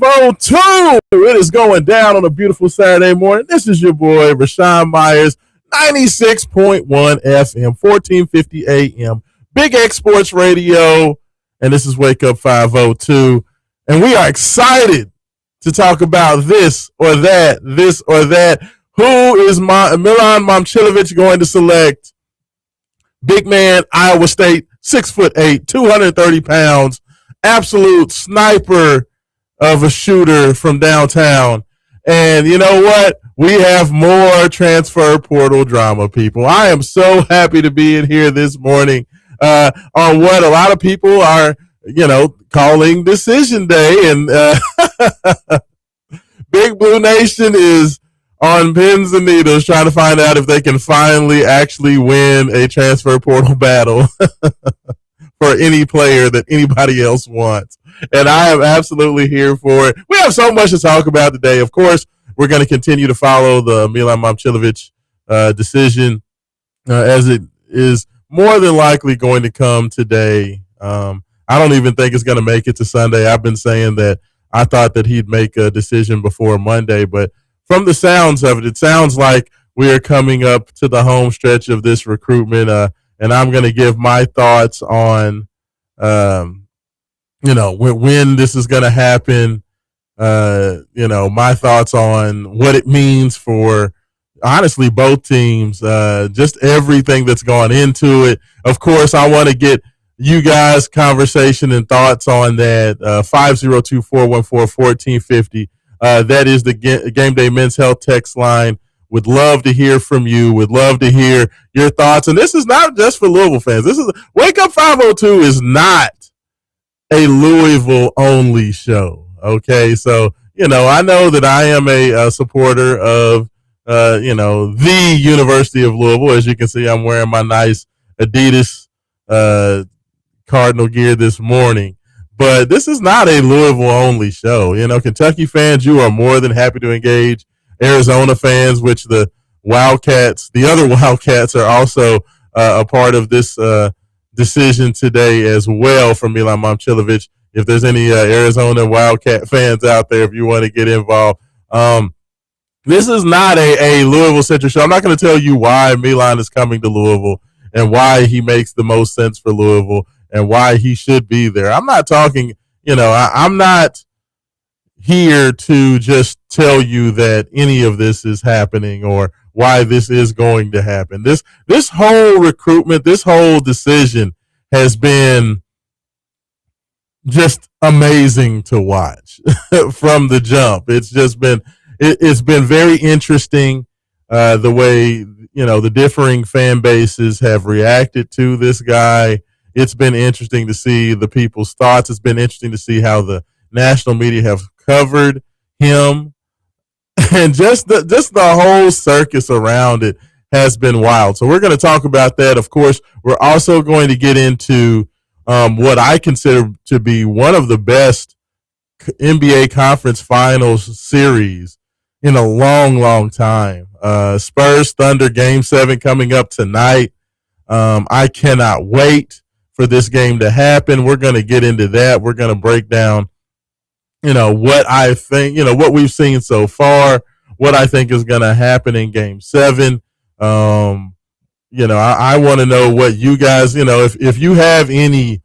Vote 2. It is going down on a beautiful Saturday morning. This is your boy, Raashaan Myers, 96.1 FM, 1450 AM, Big X Sports Radio, and this is Wake Up 502. And we are excited to talk about this or that. Who is Milan Momcilovic going to select? Big man, Iowa State, 6'8", 230 pounds, absolute sniper of a shooter from downtown. And you know what? We have more transfer portal drama, people. I am so happy to be in here this morning on what a lot of people are, calling Decision Day. And Big Blue Nation is on pins and needles trying to find out if they can finally actually win a transfer portal battle for any player that anybody else wants. And I am absolutely here for it. We have so much to talk about today. Of course, we're going to continue to follow the Milan Momcilovic decision as it is more than likely going to come today. I don't even think it's going to make it to Sunday. I've been saying that I thought that he'd make a decision before Monday, but from the sounds of it, it sounds like we are coming up to the home stretch of this recruitment, and I'm going to give my thoughts on, when this is going to happen, my thoughts on what it means for, honestly, both teams, just everything that's gone into it. Of course, I want to get you guys' conversation and thoughts on that, 502-414-1450. That is the Game Day Men's Health text line. Would love to hear from you. Would love to hear your thoughts. And this is not just for Louisville fans. This is Wake Up 502 is not a Louisville only show. Okay. So, I know that I am a supporter of, the University of Louisville. As you can see, I'm wearing my nice Adidas, Cardinal gear this morning. But this is not a Louisville only show. Kentucky fans, you are more than happy to engage. Arizona fans, which the other Wildcats are also a part of this decision today as well from Milan Momcilovic. If there's any Arizona Wildcat fans out there, if you want to get involved, this is not a Louisville centric show. I'm not going to tell you why Milan is coming to Louisville and why he makes the most sense for Louisville and why he should be there. I'm not talking, I'm not here to just tell you that any of this is happening or why this is going to happen. This whole recruitment, this whole decision has been just amazing to watch from the jump. It's been very interesting the way, the differing fan bases have reacted to this guy. It's been interesting to see the people's thoughts. It's been interesting to see how the national media have covered him, and just the whole circus around it has been wild. So we're going to talk about that. Of course, we're also going to get into what I consider to be one of the best NBA Conference Finals series in a long, long time. Spurs Thunder Game 7 coming up tonight. I cannot wait for this game to happen. We're going to get into that. We're going to break down, what I think, what we've seen so far, what I think is going to happen in Game 7. I want to know what you guys, if you have any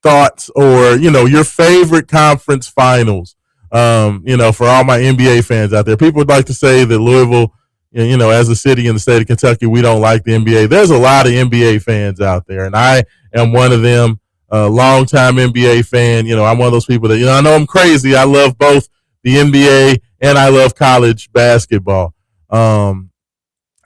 thoughts or, your favorite conference finals, for all my NBA fans out there. People would like to say that Louisville, as a city in the state of Kentucky, we don't like the NBA. There's a lot of NBA fans out there, and I am one of them, a longtime NBA fan. I'm one of those people that, I know I'm crazy. I love both the NBA and I love college basketball. And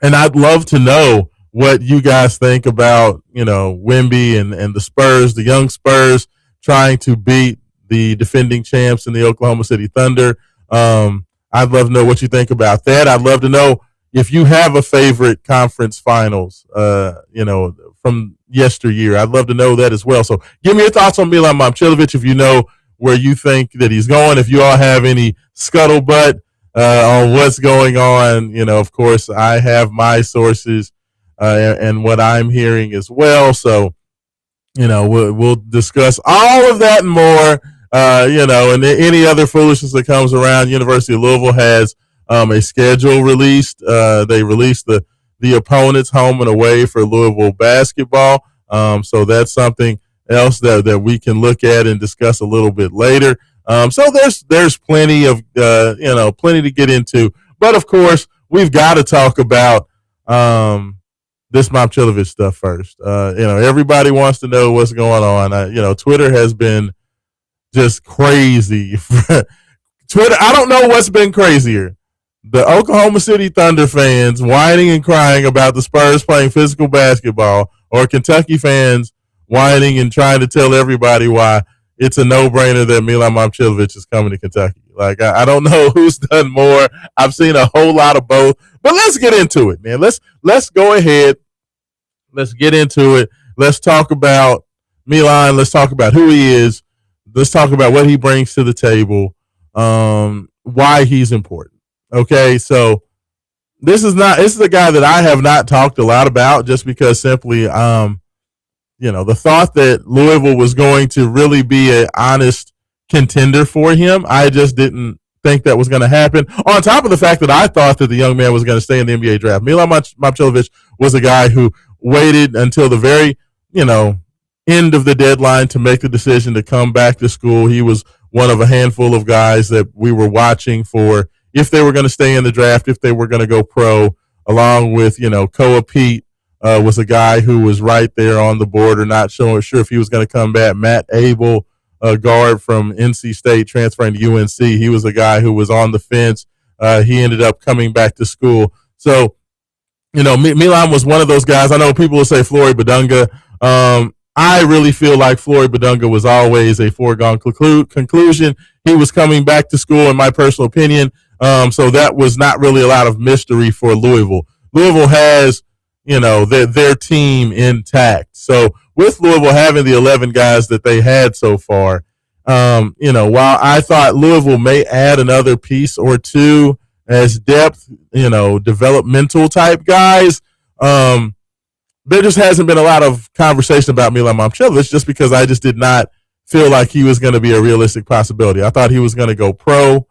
I'd love to know what you guys think about, Wemby and the Spurs, the young Spurs trying to beat the defending champs in the Oklahoma City Thunder. I'd love to know what you think about that. I'd love to know if you have a favorite conference finals, from yesteryear. I'd love to know that as well. So give me your thoughts on Milan Momcilovic if you know where you think that he's going. If you all have any scuttlebutt on what's going on, of course, I have my sources and what I'm hearing as well. So, we'll discuss all of that and more And any other foolishness that comes around. University of Louisville has a schedule released. They released the opponents home and away for Louisville basketball. So that's something else that we can look at and discuss a little bit later. So there's plenty of plenty to get into, but of course we've got to talk about this Momcilovic stuff first. Everybody wants to know what's going on. Twitter has been just crazy. Twitter, I don't know what's been crazier. The Oklahoma City Thunder fans whining and crying about the Spurs playing physical basketball, or Kentucky fans whining and trying to tell everybody why it's a no-brainer that Milan Momcilovic is coming to Kentucky. Like, I don't know who's done more. I've seen a whole lot of both. But let's get into it, man. Let's go ahead. Let's get into it. Let's talk about Milan. Let's talk about who he is. Let's talk about what he brings to the table, why he's important. Okay, so this is a guy that I have not talked a lot about, just because simply the thought that Louisville was going to really be an honest contender for him, I just didn't think that was going to happen. On top of the fact that I thought that the young man was going to stay in the NBA draft. Milan Momcilovic was a guy who waited until the very, end of the deadline to make the decision to come back to school. He was one of a handful of guys that we were watching for if they were going to stay in the draft, if they were going to go pro, along with, Koa Pete was a guy who was right there on the border, not sure if he was going to come back. Matt Abel, a guard from NC State transferring to UNC, he was a guy who was on the fence. He ended up coming back to school. So, Milan was one of those guys. I know people will say Flory Badunga. I really feel like Flory Badunga was always a foregone conclusion. He was coming back to school, in my personal opinion. So that was not really a lot of mystery for Louisville. Louisville has, their team intact. So with Louisville having the 11 guys that they had so far, while I thought Louisville may add another piece or two as depth, developmental type guys, there just hasn't been a lot of conversation about Milan Momcilovic, just because I just did not feel like he was going to be a realistic possibility. I thought he was going to go pro.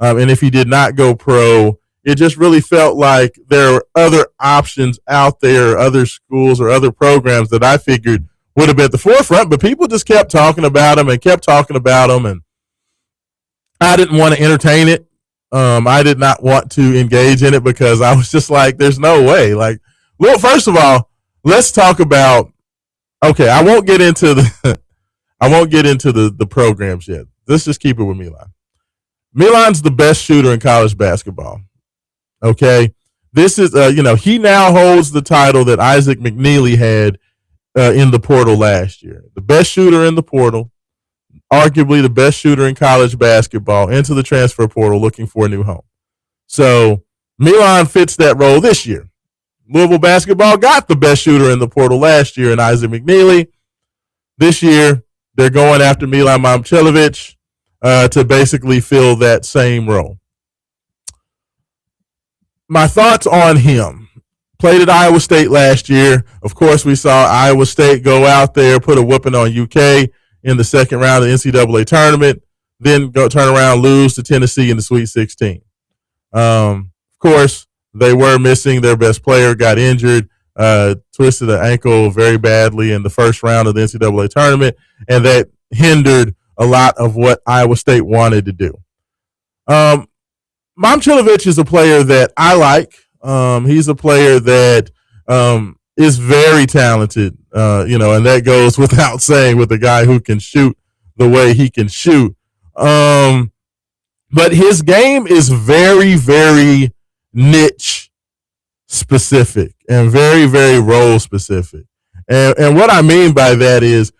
And if he did not go pro, it just really felt like there are other options out there, other schools or other programs that I figured would have been at the forefront, but people just kept talking about him and kept talking about him, and I didn't want to entertain it. I did not want to engage in it because I was just like, there's no way. Like, well, first of all, let's talk about, okay, I won't get into the programs yet. Let's just keep it with Milan. Milan's the best shooter in college basketball. Okay, this is he now holds the title that Isaac McNeely had in the portal last year. The best shooter in the portal, arguably the best shooter in college basketball, into the transfer portal looking for a new home. So Milan fits that role this year. Louisville basketball got the best shooter in the portal last year in Isaac McNeely. This year, they're going after Milan Momcilovic to basically fill that same role. My thoughts on him. Played at Iowa State last year. Of course, we saw Iowa State go out there, put a whooping on UK in the second round of the NCAA tournament, then go turn around, lose to Tennessee in the Sweet 16. Of course, they were missing their best player, got injured, twisted the ankle very badly in the first round of the NCAA tournament, and that hindered a lot of what Iowa State wanted to do. Momcilovic is a player that I like. He's a player that is very talented, and that goes without saying with a guy who can shoot the way he can shoot. But his game is very, very niche specific and very, very role specific. And what I mean by that is,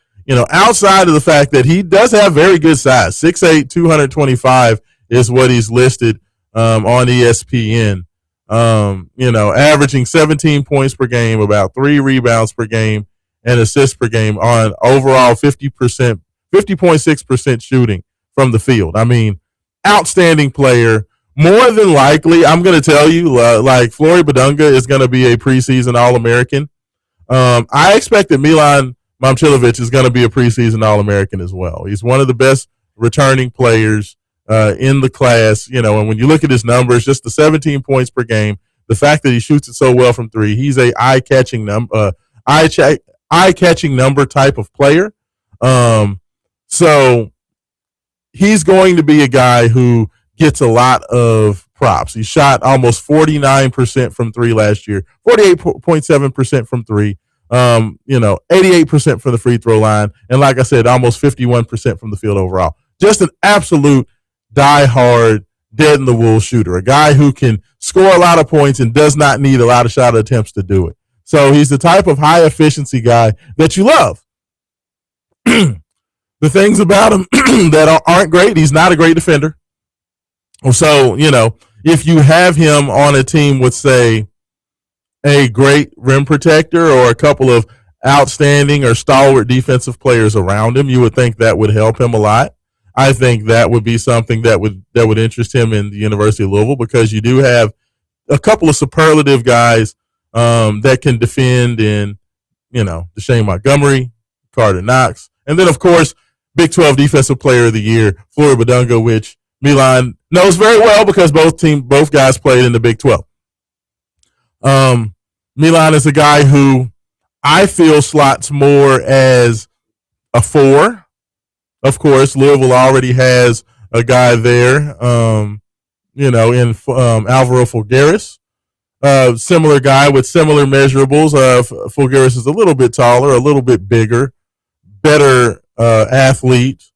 outside of the fact that he does have very good size, 6'8", 225 is what he's listed on ESPN. Averaging 17 points per game, about 3 rebounds per game, and assists per game on overall 50.6% shooting from the field. I mean, outstanding player. More than likely, I'm going to tell you, like Flory Badunga is going to be a preseason All-American. I expect that Milan Momcilovic is going to be a preseason All-American as well. He's one of the best returning players in the class. And when you look at his numbers, just the 17 points per game, the fact that he shoots it so well from three, he's a eye-catching number type of player. So he's going to be a guy who gets a lot of props. He shot almost 49% from three last year, 48.7% from three, 88% from the free throw line. And like I said, almost 51% from the field overall. Just an absolute diehard, dead in the wool shooter, a guy who can score a lot of points and does not need a lot of shot attempts to do it. So he's the type of high efficiency guy that you love. The things about him that aren't great, he's not a great defender. So, if you have him on a team with, say, a great rim protector or a couple of outstanding or stalwart defensive players around him, you would think that would help him a lot. I think that would be something that would interest him in the University of Louisville, because you do have a couple of superlative guys that can defend in, Deshane Montgomery, Carter Knox, and then, of course, Big 12 Defensive Player of the Year, Flory Badunga, which Milan knows very well because both guys played in the Big 12. Milan is a guy who I feel slots more as a 4. Of course, Louisville already has a guy there, in Alvaro Fulgaris. Similar guy with similar measurables. Fulgaris is a little bit taller, a little bit bigger, better athlete,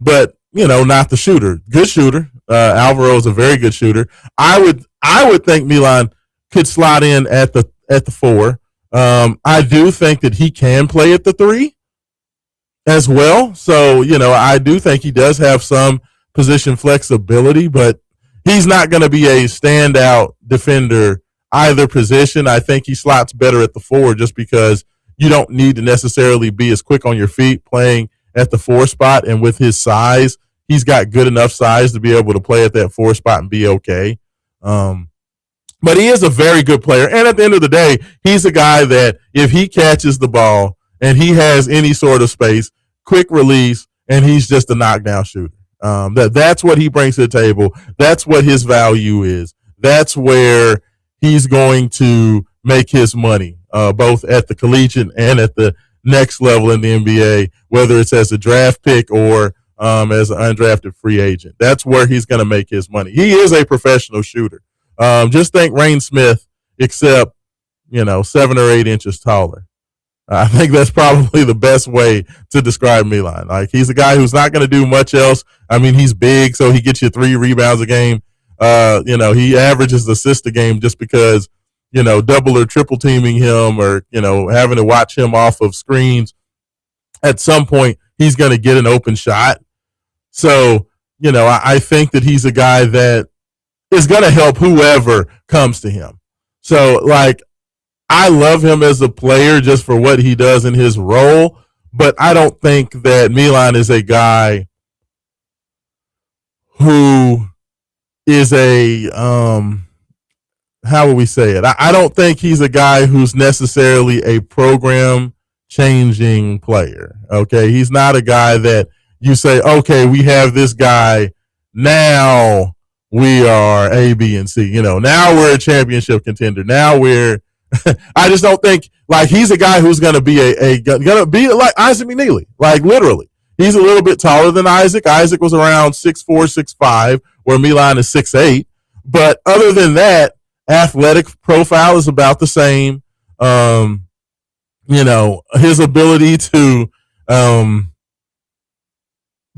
but not the shooter. Good shooter. Alvaro is a very good shooter. I would think Milan could slot in at the 4. I do think that he can play at the 3 as well. So, I do think he does have some position flexibility, but he's not going to be a standout defender either position. I think he slots better at the 4 just because you don't need to necessarily be as quick on your feet playing at the 4 spot. And with his size, he's got good enough size to be able to play at that 4 spot and be okay. But he is a very good player. And at the end of the day, he's a guy that if he catches the ball and he has any sort of space, quick release, and he's just a knockdown shooter. That's what he brings to the table. That's what his value is. That's where he's going to make his money, both at the collegiate and at the next level in the NBA, whether it's as a draft pick or as an undrafted free agent. That's where he's going to make his money. He is a professional shooter. Just think Rain Smith, except, 7 or 8 inches taller. I think that's probably the best way to describe Milan. Like, he's a guy who's not going to do much else. I mean, he's big, so he gets you 3 rebounds a game. He averages assists a game just because, double or triple teaming him or, having to watch him off of screens. At some point, he's going to get an open shot. So, I think that he's a guy that is going to help whoever comes to him. So, I love him as a player just for what he does in his role, but I don't think that Milan is a guy who is a, how would we say it? I don't think he's a guy who's necessarily a program-changing player, okay? He's not a guy that you say, okay, we have this guy, now we are A, B, and C. Now we're a championship contender. Now we're I just don't think he's a guy who's going to be going to be like Isaac McNeely, literally. He's a little bit taller than Isaac. Isaac was around 6'4", 6'5", where Milan is 6'8". But other than that, athletic profile is about the same. His ability to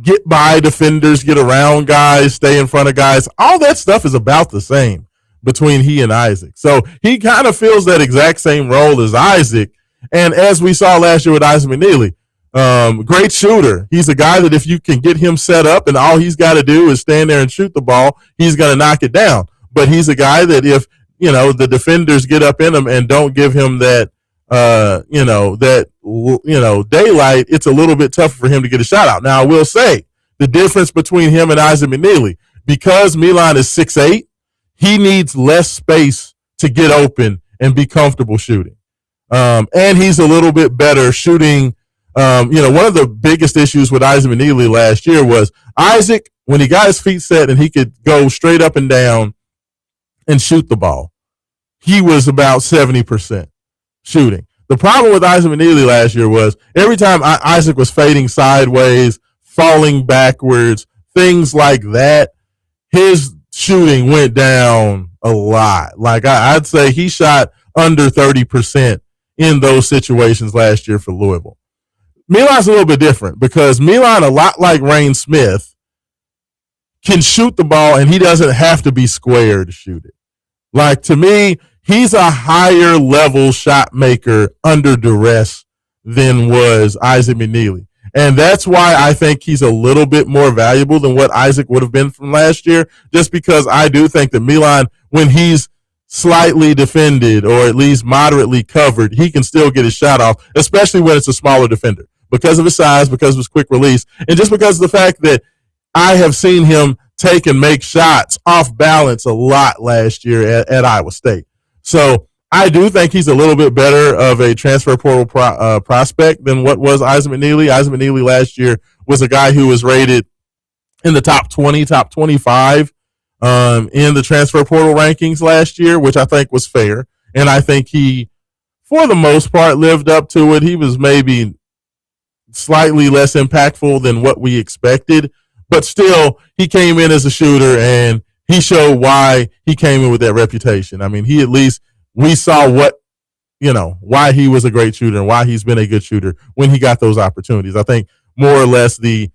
get by defenders, get around guys, stay in front of guys, all that stuff is about the same between he and Isaac. So he kind of fills that exact same role as Isaac. And as we saw last year with Isaac McNeely, great shooter. He's a guy that if you can get him set up and all he's got to do is stand there and shoot the ball, he's going to knock it down. But he's a guy that if, the defenders get up in him and don't give him that, daylight, it's a little bit tougher for him to get a shot out. Now, I will say the difference between him and Isaac McNeely, because Milan is 6'8", he needs less space to get open and be comfortable shooting. And he's a little bit better shooting One of the biggest issues with Isaac McNeely last year was Isaac, when he got his feet set and he could go straight up and down and shoot the ball, he was about 70% shooting. The problem with Isaac McNeely last year was every time Isaac was fading sideways, falling backwards, things like that, his shooting went down a lot. Like I'd say he shot under 30% in those situations last year for Louisville. Milan's a little bit different because Milan, a lot like Rain Smith, can shoot the ball and he doesn't have to be square to shoot it. Like, to me, he's a higher level shot maker under duress than was Isaac McNeely. And that's why I think he's a little bit more valuable than what Isaac would have been from last year, just because I do think that Milan, when he's slightly defended or at least moderately covered, he can still get his shot off, especially when it's a smaller defender, because of his size, because of his quick release, and just because of the fact that I have seen him take and make shots off balance a lot last year at Iowa State. So I do think he's a little bit better of a transfer portal prospect than what was Isaac McNeely. Isaac McNeely last year was a guy who was rated in the top 20, top 25 in the transfer portal rankings last year, which I think was fair. And I think he, for the most part, lived up to it. He was maybe slightly less impactful than what we expected, but still, he came in as a shooter, and he showed why he came in with that reputation. I mean, he at least, we saw why he was a great shooter and why he's been a good shooter when he got those opportunities. I think more or less the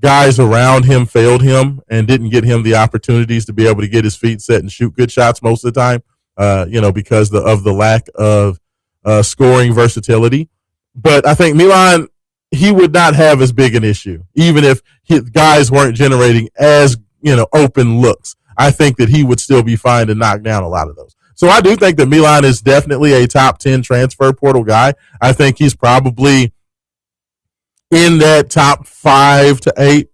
guys around him failed him and didn't get him the opportunities to be able to get his feet set and shoot good shots most of the time, because of the lack of scoring versatility. But I think Milan, he would not have as big an issue, even if guys weren't generating as, open looks. I think that he would still be fine to knock down a lot of those. So I do think that Milan is definitely a top 10 transfer portal guy. I think he's probably in that top 5 to 8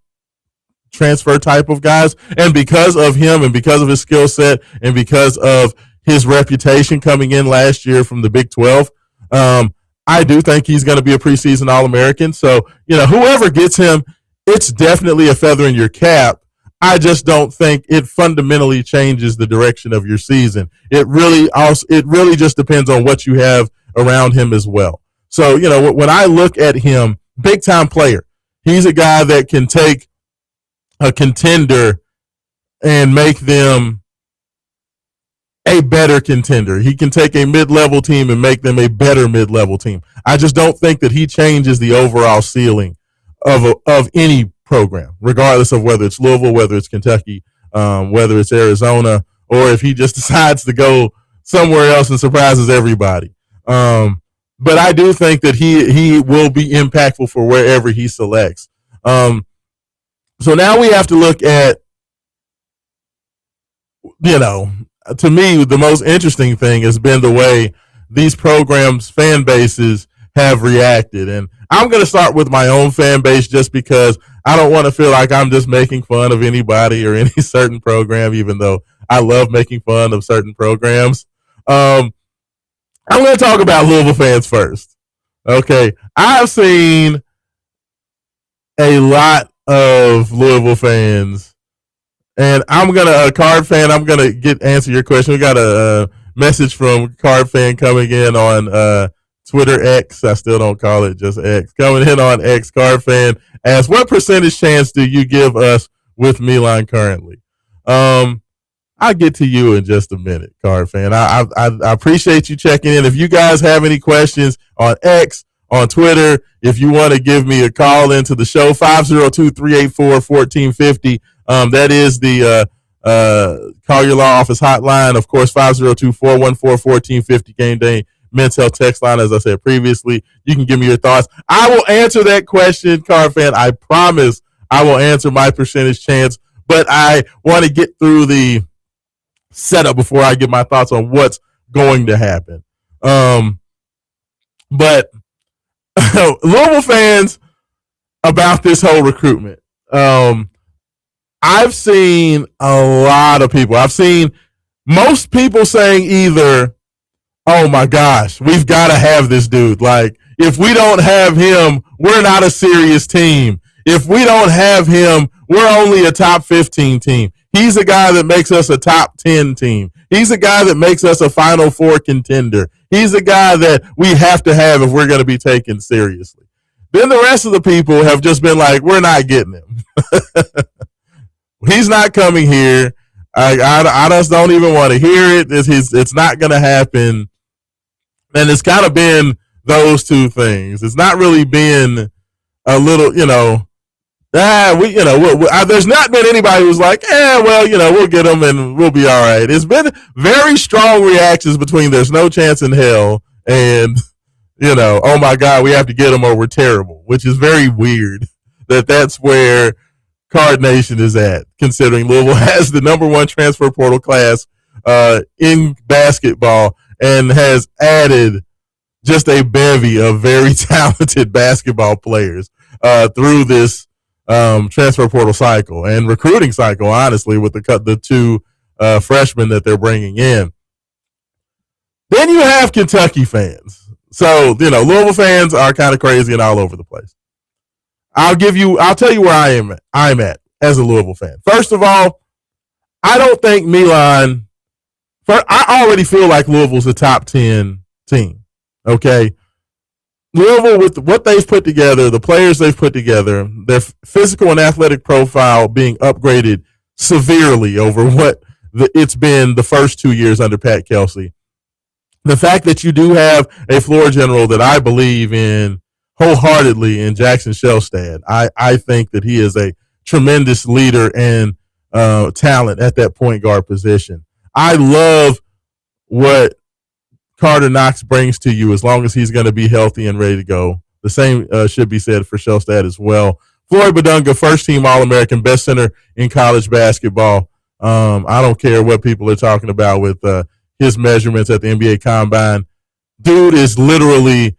transfer type of guys. And because of him and because of his skill set and because of his reputation coming in last year from the Big 12, I do think he's going to be a preseason All-American. So, whoever gets him, it's definitely a feather in your cap. I just don't think it fundamentally changes the direction of your season. It really just depends on what you have around him as well. So, when I look at him, big time player, he's a guy that can take a contender and make them a better contender. He can take a mid-level team and make them a better mid-level team. I just don't think that he changes the overall ceiling of any program, regardless of whether it's Louisville, whether it's Kentucky, whether it's Arizona, or if he just decides to go somewhere else and surprises everybody. But I do think that he will be impactful for wherever he selects. So now we have to look at, to me, the most interesting thing has been the way these programs' fan bases have reacted. And I'm going to start with my own fan base just because I don't want to feel like I'm just making fun of anybody or any certain program, even though I love making fun of certain programs. I'm going to talk about Louisville fans first. Okay. I've seen a lot of Louisville fans. And I'm gonna Card Fan. I'm gonna answer your question. We got a message from Card Fan coming in on Twitter X. I still don't call it just X. Coming in on X. Card Fan asks, "What percentage chance do you give us with Milan currently?" I'll get to you in just a minute, Card Fan. I appreciate you checking in. If you guys have any questions on X, on Twitter, if you want to give me a call into the show, 502-384-1450. That is the Call Your Law Office hotline. Of course, 502-414-1450 Game Day Men's Health text line. As I said previously, you can give me your thoughts. I will answer that question, Card Fan. I promise I will answer my percentage chance, but I want to get through the setup before I give my thoughts on what's going to happen. But Louisville fans, about this whole recruitment, I've seen a lot of people. I've seen most people saying either, "Oh my gosh, we've got to have this dude." Like, If we don't have him, we're not a serious team. If we don't have him, we're only a top 15 team. He's a guy that makes us a top 10 team. He's a guy that makes us a Final Four contender. He's a guy that we have to have if we're going to be taken seriously. Then the rest of the people have just been like, we're not getting him. He's not coming here. I just don't even want to hear it. It's not going to happen. And it's kind of been those two things. It's not really been a little, there's not been anybody who's like, we'll get them and we'll be all right. It's been very strong reactions between there's no chance in hell and, oh my God, we have to get them or we're terrible, which is very weird that's where Card Nation is at, considering Louisville has the number one transfer portal class in basketball and has added just a bevy of very talented basketball players through this transfer portal cycle and recruiting cycle, honestly, with the two freshmen that they're bringing in. Then you have Kentucky fans. So, Louisville fans are kind of crazy and all over the place. I'll tell you where I'm at as a Louisville fan. First of all, I don't think Milan, I already feel like Louisville's a top 10 team. Okay. Louisville, with what they've put together, the players they've put together, their physical and athletic profile being upgraded severely over what it's been the first 2 years under Pat Kelsey. The fact that you do have a floor general that I believe in wholeheartedly in Jackson Shelstad. I think that he is a tremendous leader and talent at that point guard position. I love what Carter Knox brings to you as long as he's going to be healthy and ready to go. The same should be said for Shelstad as well. Floyd Badunga, first team All-American, best center in college basketball. I don't care what people are talking about with his measurements at the NBA Combine. Dude is literally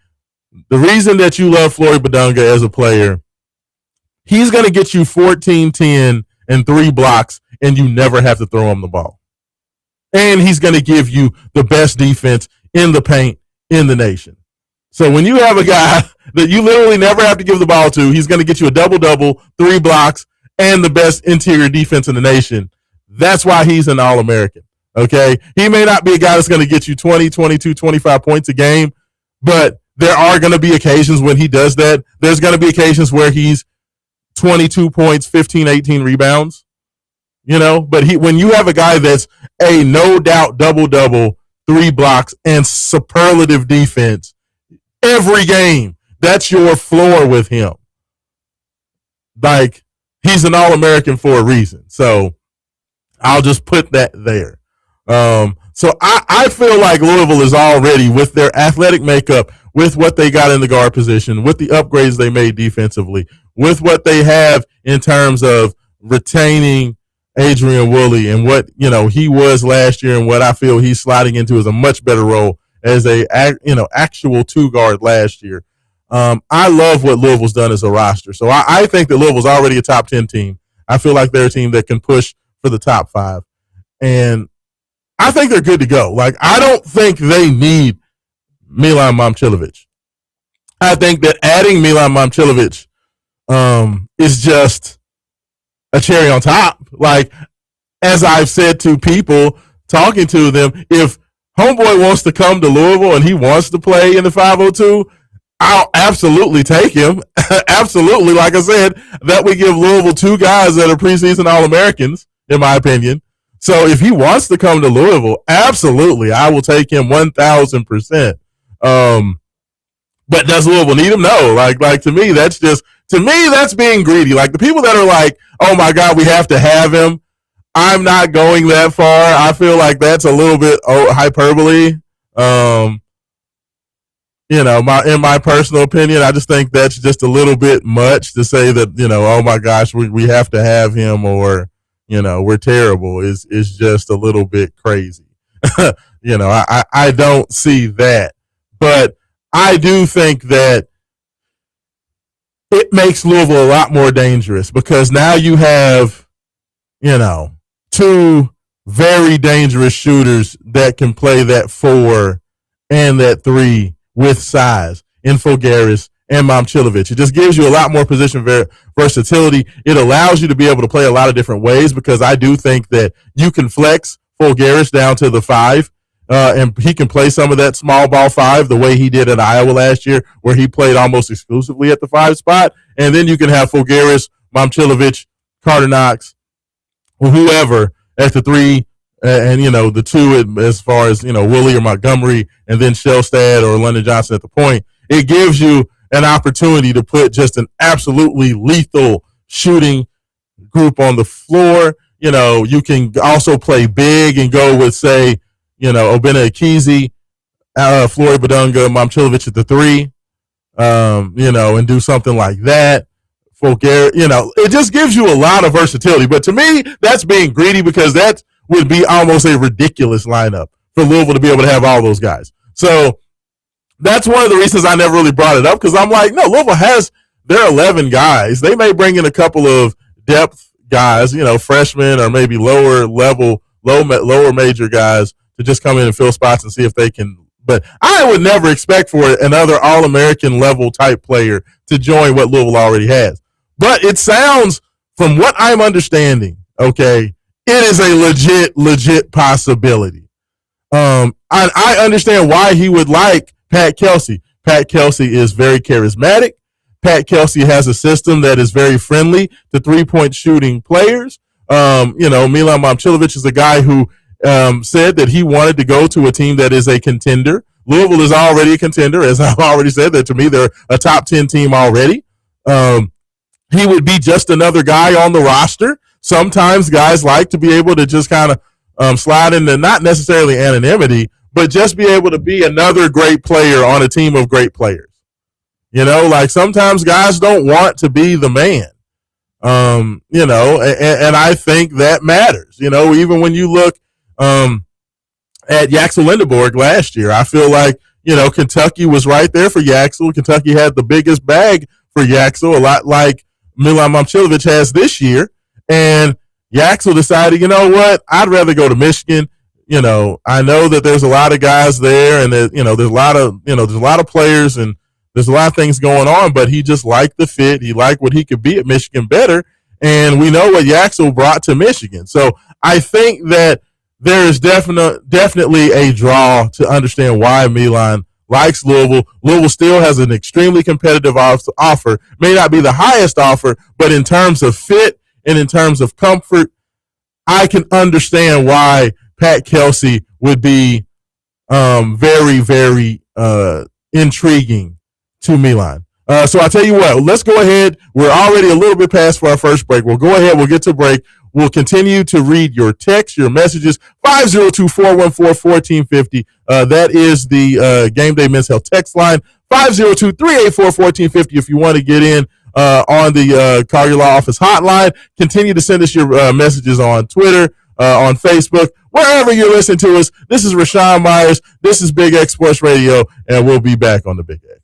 the reason that you love Floyd Badunga as a player. He's going to get you 14, 10, and 3 blocks, and you never have to throw him the ball. And he's going to give you the best defense in the paint in the nation. So when you have a guy that you literally never have to give the ball to, he's going to get you a double-double, 3 blocks, and the best interior defense in the nation. That's why he's an All-American, okay? He may not be a guy that's going to get you 20, 22, 25 points a game, but there are going to be occasions when he does that. There's going to be occasions where he's 22 points, 15, 18 rebounds, but when you have a guy that's a no doubt double-double, 3 blocks, and superlative defense every game, that's your floor with him. Like, he's an All-American for a reason. So I'll just put that there. So I feel like Louisville is already, with their athletic makeup, with what they got in the guard position, with the upgrades they made defensively, with what they have in terms of retaining Adrian Woolley and what he was last year and what I feel he's sliding into is a much better role as a actual 2-guard last year. I love what Louisville's done as a roster. So I think that Louisville's already a top 10 team. I feel like they're a team that can push for the top 5. And I think they're good to go. Like, I don't think they need Milan Momcilovic. I think that adding Milan Momcilovic is just a cherry on top. Like, as I've said to people talking to them, if Homeboy wants to come to Louisville and he wants to play in the 502, I'll absolutely take him. Absolutely. Like I said, that would give Louisville 2 guys that are preseason All-Americans, in my opinion. So if he wants to come to Louisville, absolutely, I will take him 1,000%. But does Louisville need him? No. Like to me, that's being greedy. Like, the people that are like, oh my God, we have to have him, I'm not going that far. I feel like that's a little bit hyperbole. In my personal opinion, I just think that's just a little bit much to say that, oh my gosh, we have to have him, or, we're terrible is just a little bit crazy. I don't see that, but I do think that it makes Louisville a lot more dangerous because now you have, 2 very dangerous shooters that can play that 4 and that 3 with size. in Fulgaris and Momcilovic. It just gives you a lot more position versatility. It allows you to be able to play a lot of different ways because I do think that you can flex Fulgaris down to the 5. And he can play some of that small ball 5 the way he did at Iowa last year, where he played almost exclusively at the 5 spot. And then you can have Fulgaris, Momcilovic, Carter Knox, or whoever at the 3, and the 2 as far as Willie or Montgomery, and then Shellstad or London Johnson at the point. It gives you an opportunity to put just an absolutely lethal shooting group on the floor. You can also play big and go with, say, Obina Akizi, Floyd Badunga, Momcilovic at the 3, and do something like that. It just gives you a lot of versatility. But to me, that's being greedy because that would be almost a ridiculous lineup for Louisville to be able to have all those guys. So that's one of the reasons I never really brought it up because I'm like, no, Louisville has their 11 guys. They may bring in a couple of depth guys, freshmen or maybe lower major guys to just come in and fill spots and see if they can. But I would never expect for another All-American level type player to join what Louisville already has. But it sounds, from what I'm understanding, okay, it is a legit possibility. I understand why he would like Pat Kelsey. Pat Kelsey is very charismatic. Pat Kelsey has a system that is very friendly to 3-point shooting players. Milan Momcilovic is a guy who said that he wanted to go to a team that is a contender. Louisville is already a contender, as I've already said. That to me, they're a top 10 team already. He would be just another guy on the roster. Sometimes guys like to be able to just kind of slide into not necessarily anonymity, but just be able to be another great player on a team of great players. Like sometimes guys don't want to be the man. And I think that matters. Even when you look at Yaxel Lindeborg last year, I feel like, Kentucky was right there for Yaxel. Kentucky had the biggest bag for Yaxel, a lot like Milan Momcilovic has this year. And Yaxel decided, you know what, I'd rather go to Michigan. I know that there's a lot of guys there and that, there's a lot of players and there's a lot of things going on, but he just liked the fit. He liked what he could be at Michigan better. And we know what Yaxel brought to Michigan. So I think that there is definitely a draw to understand why Milan likes Louisville. Louisville still has an extremely competitive offer. May not be the highest offer, but in terms of fit and in terms of comfort, I can understand why Pat Kelsey would be very, very intriguing to Milan. So I'll tell you what, let's go ahead. We're already a little bit past for our first break. We'll go ahead. We'll get to break. We'll continue to read your texts, your messages, 502-414-1450. That is the Game Day Men's Health text line, 502-384-1450 if you want to get in on the Collier Law Office hotline. Continue to send us your messages on Twitter, on Facebook, wherever you're listening to us. This is Raashaan Myers. This is Big X Sports Radio, and we'll be back on the Big X.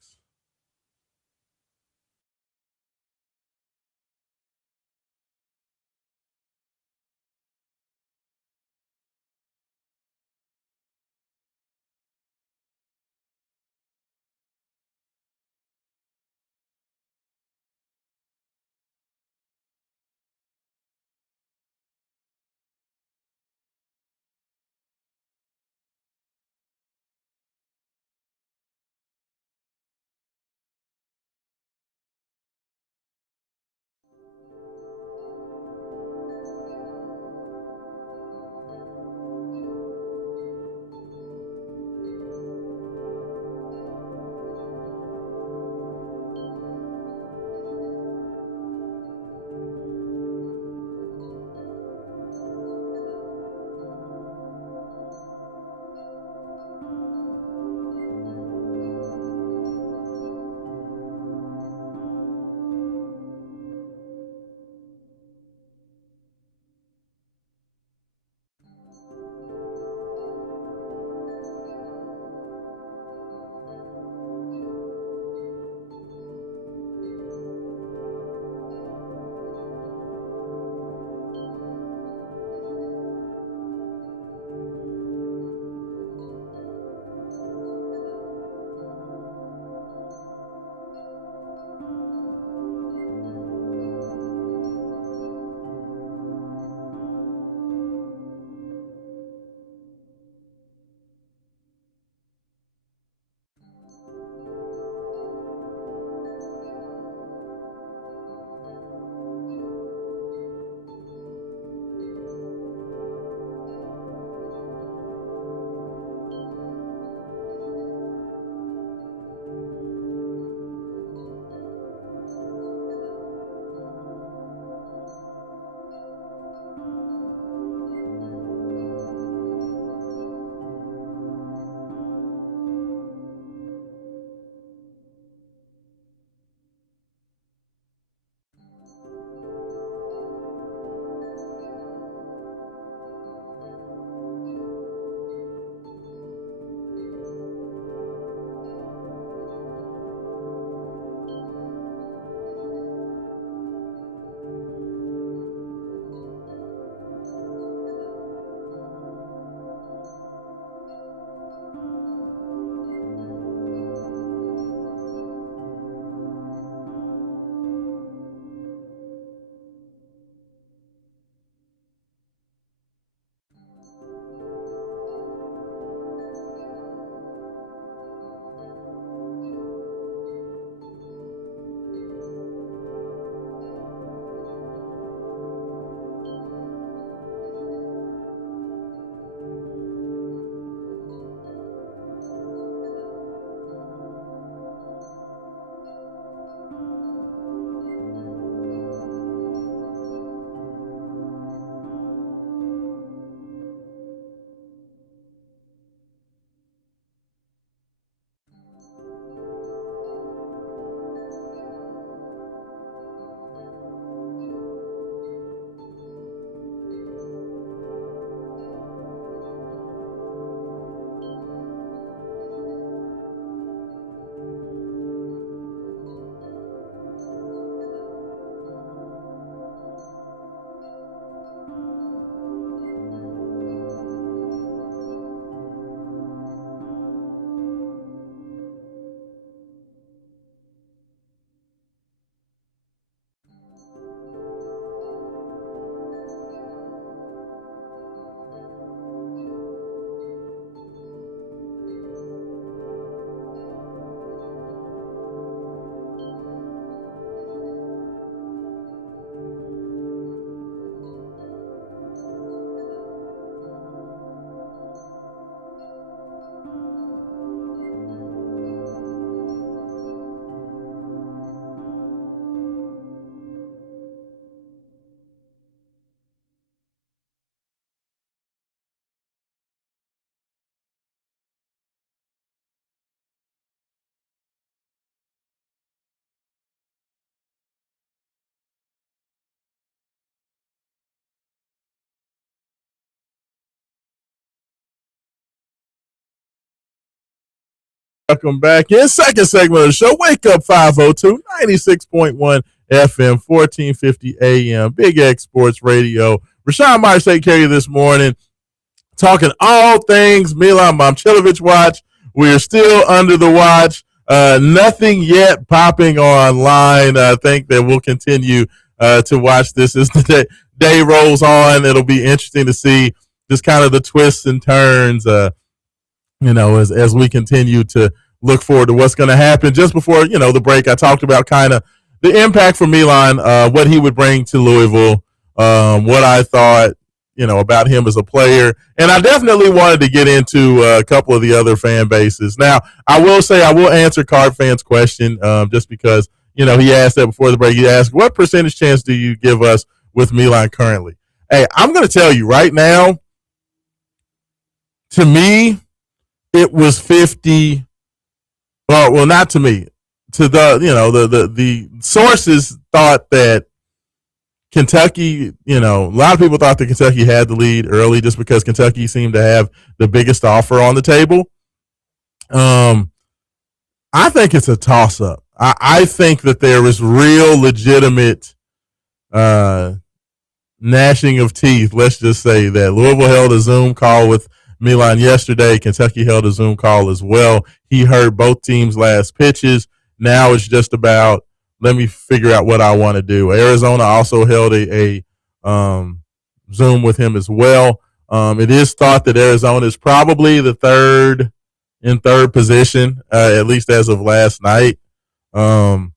Welcome back in second segment of the show. Wake up 502, 96.1 FM, 1450 AM, Big X Sports Radio. Raashaan Myers take care of you this morning, talking all things Milan Momcilovic watch. We are still under the watch. Nothing yet popping online. I think that we'll continue to watch this as the day rolls on. It'll be interesting to see just kind of the twists and turns, as we continue to look forward to what's going to happen. Just before, the break, I talked about kind of the impact for Milan, what he would bring to Louisville, what I thought, about him as a player. And I definitely wanted to get into a couple of the other fan bases. Now, I will say I will answer Card Fan's question just because, he asked that before the break. He asked, what percentage chance do you give us with Milan currently? Hey, I'm going to tell you right now, to me, it was 50. Well, not to me. To the sources thought that Kentucky, a lot of people thought that Kentucky had the lead early just because Kentucky seemed to have the biggest offer on the table. I think it's a toss-up. I think that there is real legitimate gnashing of teeth. Let's just say that Louisville held a Zoom call with Milan yesterday. Kentucky held a Zoom call as well. He heard both teams' last pitches. Now it's just about, let me figure out what I want to do. Arizona also held a Zoom with him as well. It is thought that Arizona is probably the third position, at least as of last night. So,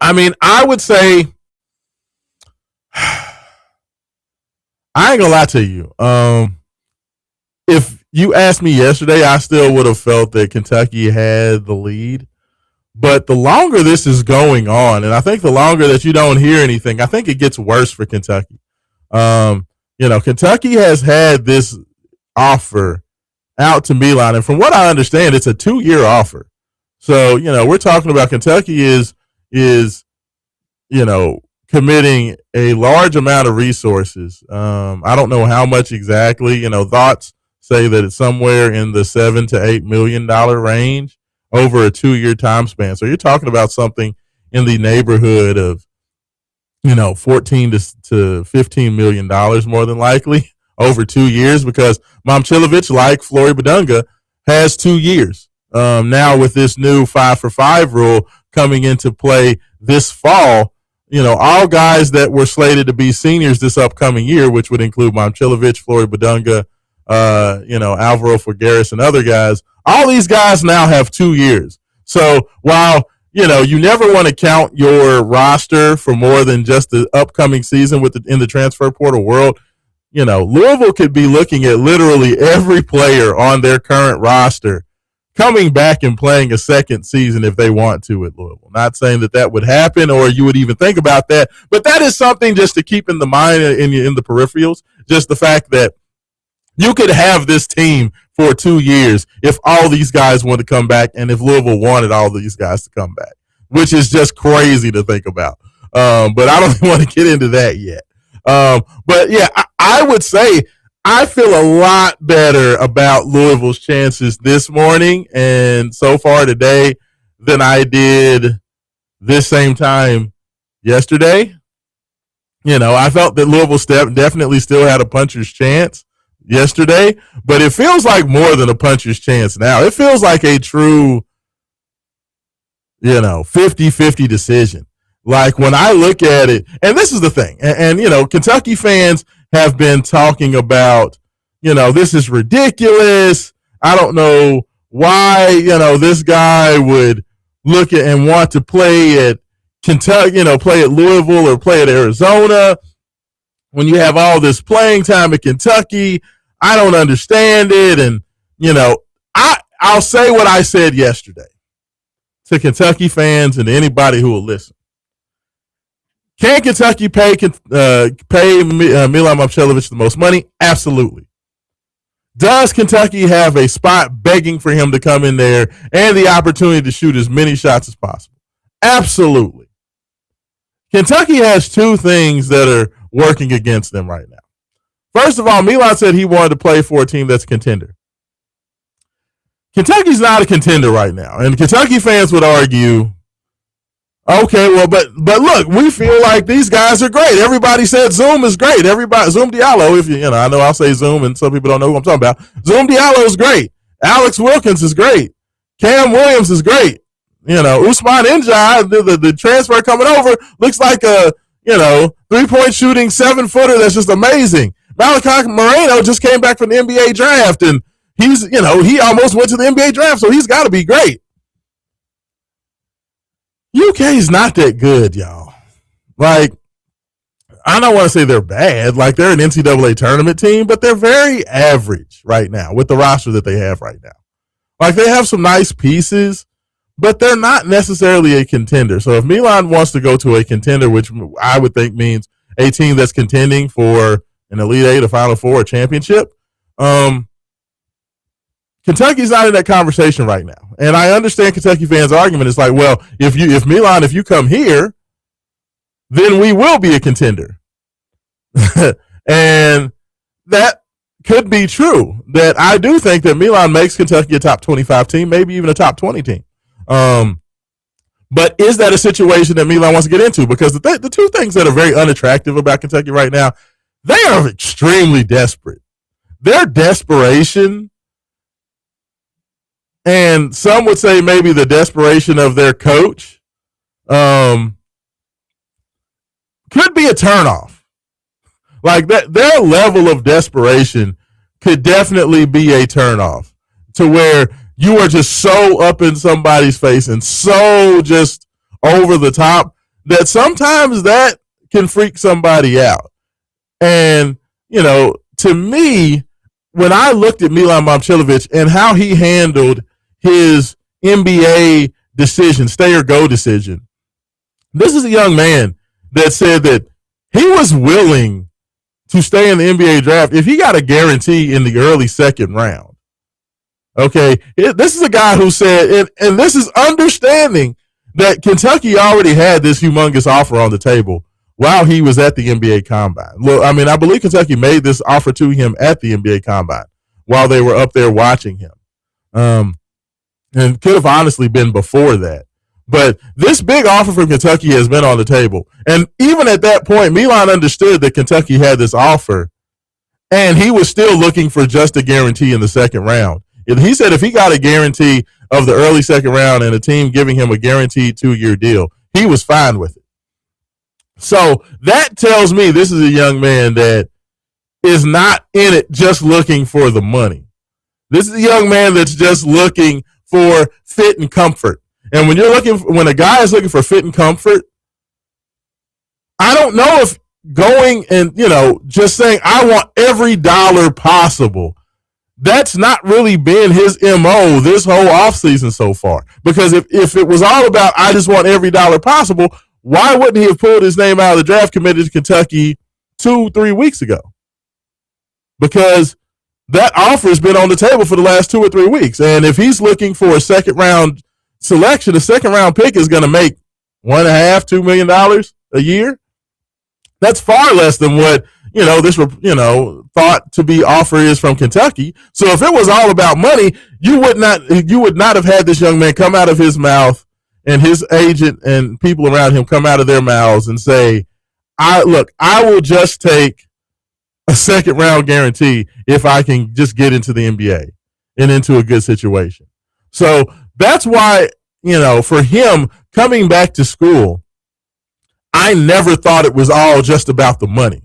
I would say, I ain't gonna lie to you. If you asked me yesterday, I still would have felt that Kentucky had the lead. But the longer this is going on, and I think the longer that you don't hear anything, I think it gets worse for Kentucky. Kentucky has had this offer out to Milan, and from what I understand, it's a 2-year offer. So, we're talking about Kentucky is committing a large amount of resources. I don't know how much exactly. Thoughts say that it's somewhere in the $7 to $8 million range over a 2-year time span. So you're talking about something in the neighborhood of, $14 to $15 million more than likely over 2 years, because Momcilovic, like Flory Badunga, has 2 years. Now with this new 5-for-5 rule coming into play this fall, all guys that were slated to be seniors this upcoming year, which would include Momcilovic, Flory Badunga, Alvaro Figueres and other guys, all these guys now have 2 years. So while, you never want to count your roster for more than just the upcoming season in the transfer portal world, Louisville could be looking at literally every player on their current roster coming back and playing a second season if they want to at Louisville. Not saying that would happen or you would even think about that, but that is something just to keep in the mind in the peripherals, just the fact that you could have this team for 2 years if all these guys want to come back and if Louisville wanted all these guys to come back, which is just crazy to think about. But I don't want to get into that yet. But yeah, I would say I feel a lot better about Louisville's chances this morning and so far today than I did this same time yesterday. I felt that Louisville definitely still had a puncher's chance yesterday, but it feels like more than a puncher's chance now. It feels like a true, 50-50 decision. Like when I look at it, and this is the thing, and Kentucky fans have been talking about, this is ridiculous. I don't know why, this guy would look at and want to play at Kentucky, play at Louisville or play at Arizona when you have all this playing time at Kentucky. I don't understand it. And, I'll say what I said yesterday to Kentucky fans and to anybody who will listen. Can Kentucky pay Milan Momcilovic the most money? Absolutely. Does Kentucky have a spot begging for him to come in there and the opportunity to shoot as many shots as possible? Absolutely. Kentucky has two things that are working against them right now. First of all, Milan said he wanted to play for a team that's a contender. Kentucky's not a contender right now. And Kentucky fans would argue, okay, well, but look, we feel like these guys are great. Everybody said Zoom is great. Everybody, Zoom Diallo, if you know, I know I'll say Zoom and some people don't know who I'm talking about. Zoom Diallo is great. Alex Wilkins is great. Cam Williams is great. You know, Usman Njai, the transfer coming over, looks like a, you know, 3-point shooting 7-footer that's just amazing. Malachi Moreno just came back from the NBA draft, and he's, you know, he almost went to the NBA draft, so he's got to be great. UK's not that good, y'all. Like, I don't want to say they're bad. Like, they're an NCAA tournament team, but they're very average right now with the roster that they have right now. Like, they have some nice pieces, but they're not necessarily a contender. So if Milan wants to go to a contender, which I would think means a team that's contending for an Elite Eight, a Final Four, a championship, Kentucky's not in that conversation right now. And I understand Kentucky fans' argument. It's like, well, if Milan, if you come here, then we will be a contender. And that could be true. That I do think that Milan makes Kentucky a top 25 team, maybe even a top 20 team. But is that a situation that Milan wants to get into? Because the two things that are very unattractive about Kentucky right now, they are extremely desperate. Their desperation, and some would say maybe the desperation of their coach, could be a turnoff. Like that, their level of desperation could definitely be a turnoff to where you are just so up in somebody's face and so just over the top that sometimes that can freak somebody out. And, you know, to me, when I looked at Milan Momcilovic and how he handled his NBA decision, stay or go decision, this is a young man that said that he was willing to stay in the NBA draft if he got a guarantee in the early second round. Okay, this is a guy who said, and this is understanding that Kentucky already had this humongous offer on the table while he was at the NBA Combine. Look, I mean, I believe Kentucky made this offer to him at the NBA Combine while they were up there watching him. And could have honestly been before that. But this big offer from Kentucky has been on the table. And even at that point, Milan understood that Kentucky had this offer, and he was still looking for just a guarantee in the second round. He said if he got a guarantee of the early second round and a team giving him a guaranteed 2-year deal, he was fine with it. So that tells me this is a young man that is not in it just looking for the money. This is a young man that's just looking for fit and comfort. And when a guy is looking for fit and comfort, I don't know if going and, you know, just saying, I want every dollar possible, that's not really been his MO this whole offseason so far. Because if it was all about, I just want every dollar possible, why wouldn't he have pulled his name out of the draft, committed to Kentucky 2-3 weeks ago? Because that offer has been on the table for the last 2 or 3 weeks. And if he's looking for a second round selection, a second round pick is going to make $1.5-2 million a year. That's far less than what, you know, this, you know, thought to be offer is from Kentucky. So if it was all about money, you would not have had this young man come out of his mouth and his agent and people around him come out of their mouths and say, I will just take a second round guarantee if I can just get into the NBA and into a good situation. So that's why, you know, for him coming back to school, I never thought it was all just about the money.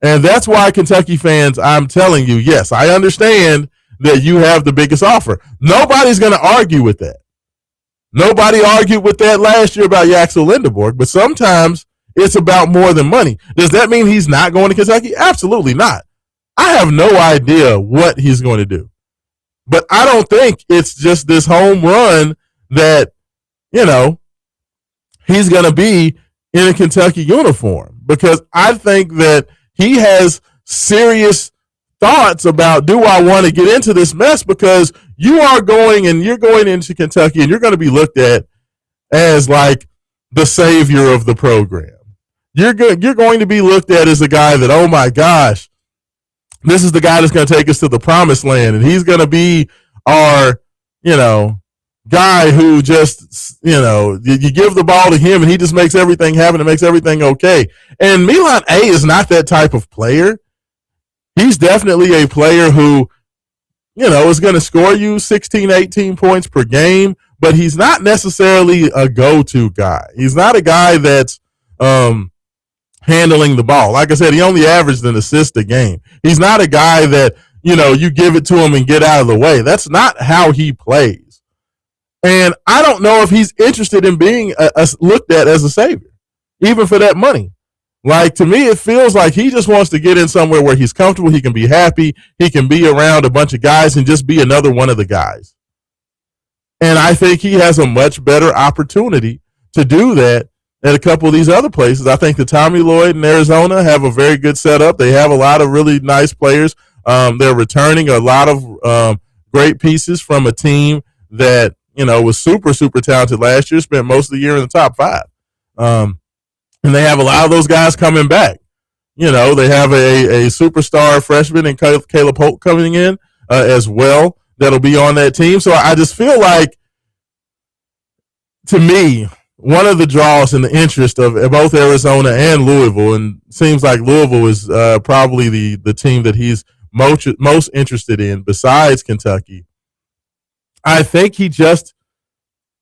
And that's why Kentucky fans, I'm telling you, yes, I understand that you have the biggest offer. Nobody's going to argue with that. Nobody argued with that last year about Yaxel Lindeborg, but sometimes it's about more than money. Does that mean he's not going to Kentucky? Absolutely not. I have no idea what he's going to do. But I don't think it's just this home run that, you know, he's going to be in a Kentucky uniform, because I think that he has serious thoughts about, do I want to get into this mess? Because you're going into Kentucky and you're going to be looked at as like the savior of the program. You're going to be looked at as a guy that, oh my gosh, this is the guy that's going to take us to the promised land, and he's going to be our you know, guy who just, you give the ball to him and he just makes everything happen and makes everything okay. And Milan A is not that type of player. He's definitely a player who, is going to score you 16, 18 points per game, but he's not necessarily a go-to guy. He's not a guy that's handling the ball. Like I said, he only averaged an assist a game. He's not a guy that, you give it to him and get out of the way. That's not how he plays. And I don't know if he's interested in being looked at as a savior, even for that money. Like, to me, it feels like he just wants to get in somewhere where he's comfortable, he can be happy, he can be around a bunch of guys and just be another one of the guys. And I think he has a much better opportunity to do that at a couple of these other places. I think the Tommy Lloyd in Arizona have a very good setup. They have a lot of really nice players. They're returning a lot of great pieces from a team that, was super, super talented last year, spent most of the year in the top 5. And they have a lot of those guys coming back. They have a superstar freshman in Caleb Holt coming in as well that'll be on that team. So I just feel like, to me, one of the draws and the interest of both Arizona and Louisville, and it seems like Louisville is probably the team that he's most interested in besides Kentucky. I think he just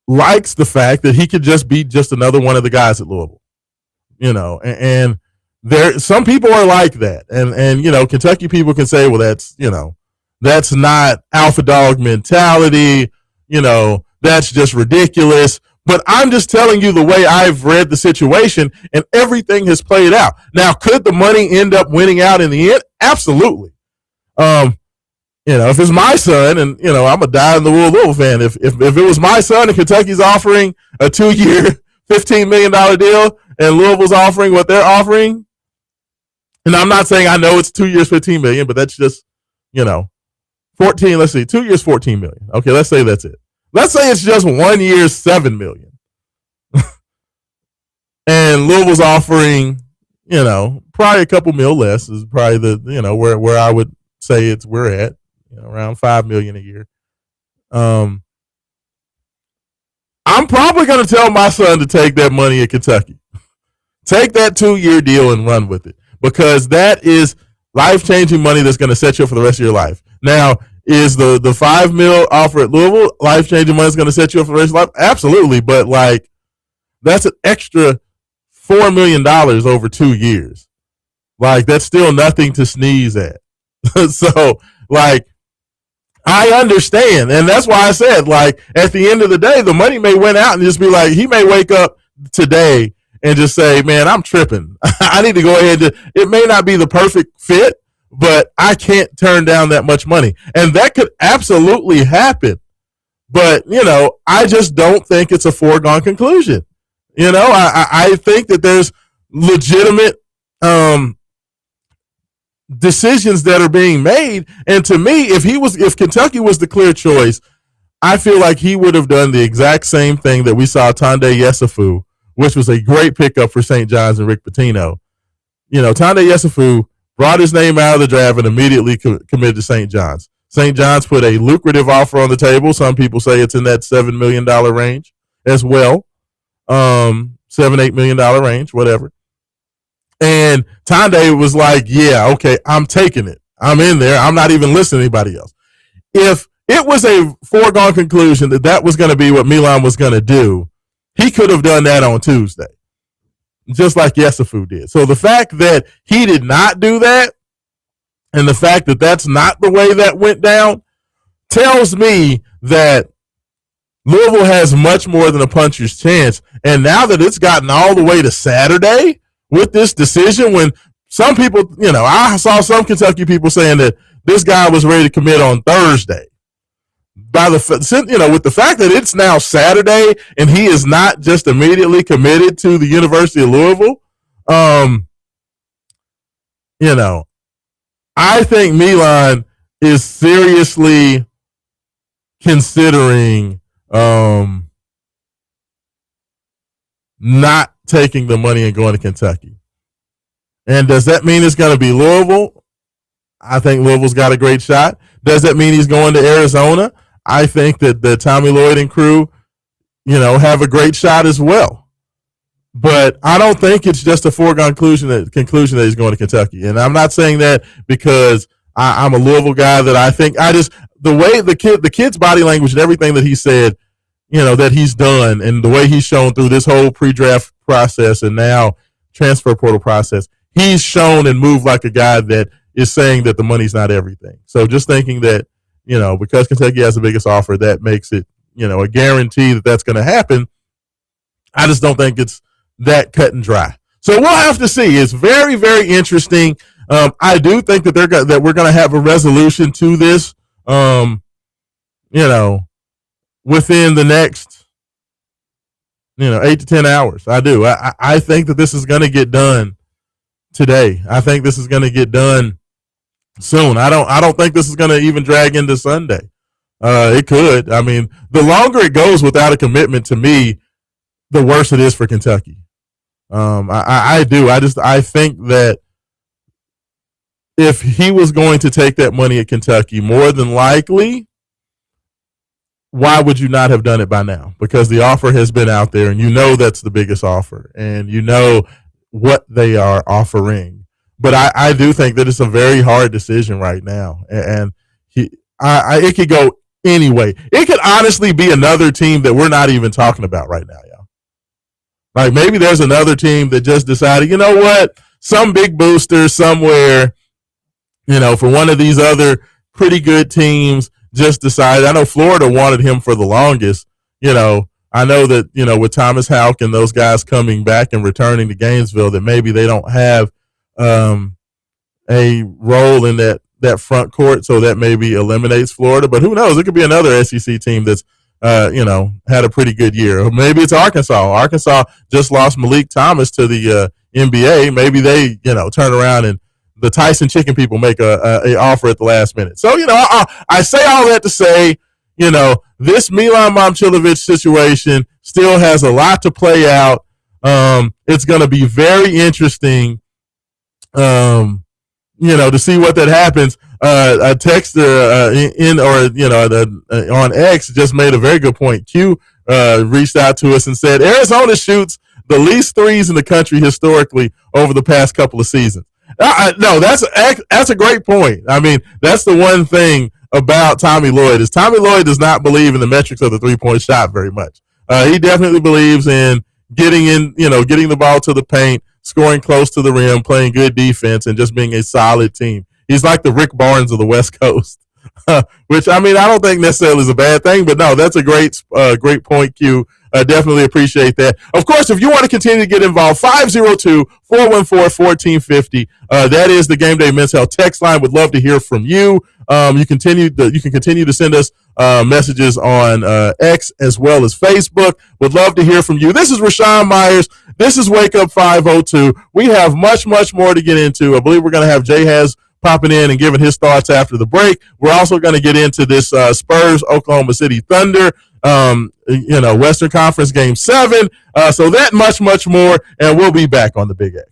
likes the fact that he could just be just another one of the guys at Louisville. And there, some people are like that. And Kentucky people can say, well, that's not alpha dog mentality. That's just ridiculous. But I'm just telling you the way I've read the situation, and everything has played out. Now, could the money end up winning out in the end? Absolutely. If it's my son, and I'm a die-in-the-wool fan. If it was my son and Kentucky's offering a 2-year, $15 million deal, and Louisville's offering what they're offering, and I'm not saying I know it's 2 years, $15 million, but that's just, 14. Let's see, 2 years, $14 million. Okay, let's say that's it. Let's say it's just 1 year, $7 million, and Louisville's offering, probably a couple mil less is probably the, where I would say we're at, around $5 million a year. I'm probably going to tell my son to take that money at Kentucky. Take that 2-year deal and run with it, because that is life-changing money that's going to set you up for the rest of your life. Now, is the $5 million offer at Louisville life-changing money that's going to set you up for the rest of your life? Absolutely, but that's an extra $4 million over 2 years. That's still nothing to sneeze at. So, I understand, and that's why I said, at the end of the day, the money may win out and just be he may wake up today and just say, man, I'm tripping. I need to go ahead it may not be the perfect fit, but I can't turn down that much money. And that could absolutely happen. But, I just don't think it's a foregone conclusion. I think that there's legitimate decisions that are being made. And to me, if Kentucky was the clear choice, I feel like he would have done the exact same thing that we saw Tunde Yesufu, which was a great pickup for St. John's and Rick Pitino. Tunde Yesufu brought his name out of the draft and immediately committed to St. John's. St. John's put a lucrative offer on the table. Some people say it's in that $7 million range as well. $7-8 million range, whatever. And Tunde was like, yeah, okay, I'm taking it. I'm in there. I'm not even listening to anybody else. If it was a foregone conclusion that was going to be what Milan was going to do, he could have done that on Tuesday, just like Yesufu did. So the fact that he did not do that, and the fact that that's not the way that went down, tells me that Louisville has much more than a puncher's chance. And now that it's gotten all the way to Saturday with this decision, when some people, I saw some Kentucky people saying that this guy was ready to commit on Thursday. With the fact that it's now Saturday and he is not just immediately committed to the University of Louisville, I think Milan is seriously considering not taking the money and going to Kentucky. And does that mean it's going to be Louisville? I think Louisville's got a great shot. Does that mean he's going to Arizona? I think that the Tommy Lloyd and crew, have a great shot as well. But I don't think it's just a foregone conclusion that he's going to Kentucky. And I'm not saying that because I'm a Louisville guy. That I just the way the kid's body language and everything that he said, that he's done, and the way he's shown through this whole pre-draft process and now transfer portal process, he's shown and moved like a guy that is saying that the money's not everything. So just thinking that, because Kentucky has the biggest offer, that makes it, a guarantee that that's going to happen. I just don't think it's that cut and dry. So we'll have to see. It's very, very interesting. I do think that that we're going to have a resolution to this. Within the next, 8 to 10 hours. I do. I think that this is going to get done today. I think this is going to get done soon. I don't think this is going to even drag into Sunday. It could. I mean, the longer it goes without a commitment, to me, the worse it is for Kentucky. I do. I think that if he was going to take that money at Kentucky, more than likely, why would you not have done it by now? Because the offer has been out there, and that's the biggest offer, and what they are offering. But I do think that it's a very hard decision right now, and it could go anyway. It could honestly be another team that we're not even talking about right now, y'all. Like maybe there's another team that just decided, you know what, some big booster somewhere, for one of these other pretty good teams just decided. I know Florida wanted him for the longest. I know that, with Thomas Houck and those guys coming back and returning to Gainesville, that maybe they don't have a role in that front court, so that maybe eliminates Florida. But who knows? It could be another SEC team that's had a pretty good year. Or maybe it's Arkansas. Arkansas just lost Malik Thomas to the NBA. Maybe they, turn around and the Tyson Chicken people make a offer at the last minute. So, I say all that to say, this Milan Momcilovic situation still has a lot to play out. It's going to be very interesting, to see what that happens. A texter on X just made a very good point. Q reached out to us and said Arizona shoots the least threes in the country historically over the past couple of seasons. No, that's a great point. I mean, that's the one thing about Tommy Lloyd is Tommy Lloyd does not believe in the metrics of the 3-point shot very much. He definitely believes in getting the ball to the paint, scoring close to the rim, playing good defense, and just being a solid team. He's like the Rick Barnes of the West Coast, which, I don't think necessarily is a bad thing, but no, that's a great point, Q. Definitely appreciate that. Of course, if you want to continue to get involved, 502-414-1450. That is the Game Day Men's Health text line. Would love to hear from you. You can continue to send us messages on X as well as Facebook. Would love to hear from you. This is Raashaan Myers. This is Wake Up 502. We have much, much more to get into. I believe we're going to have Jay Has popping in and giving his thoughts after the break. We're also going to get into this Spurs Oklahoma City Thunder, Western Conference Game 7. So that much, much more, and we'll be back on the Big X.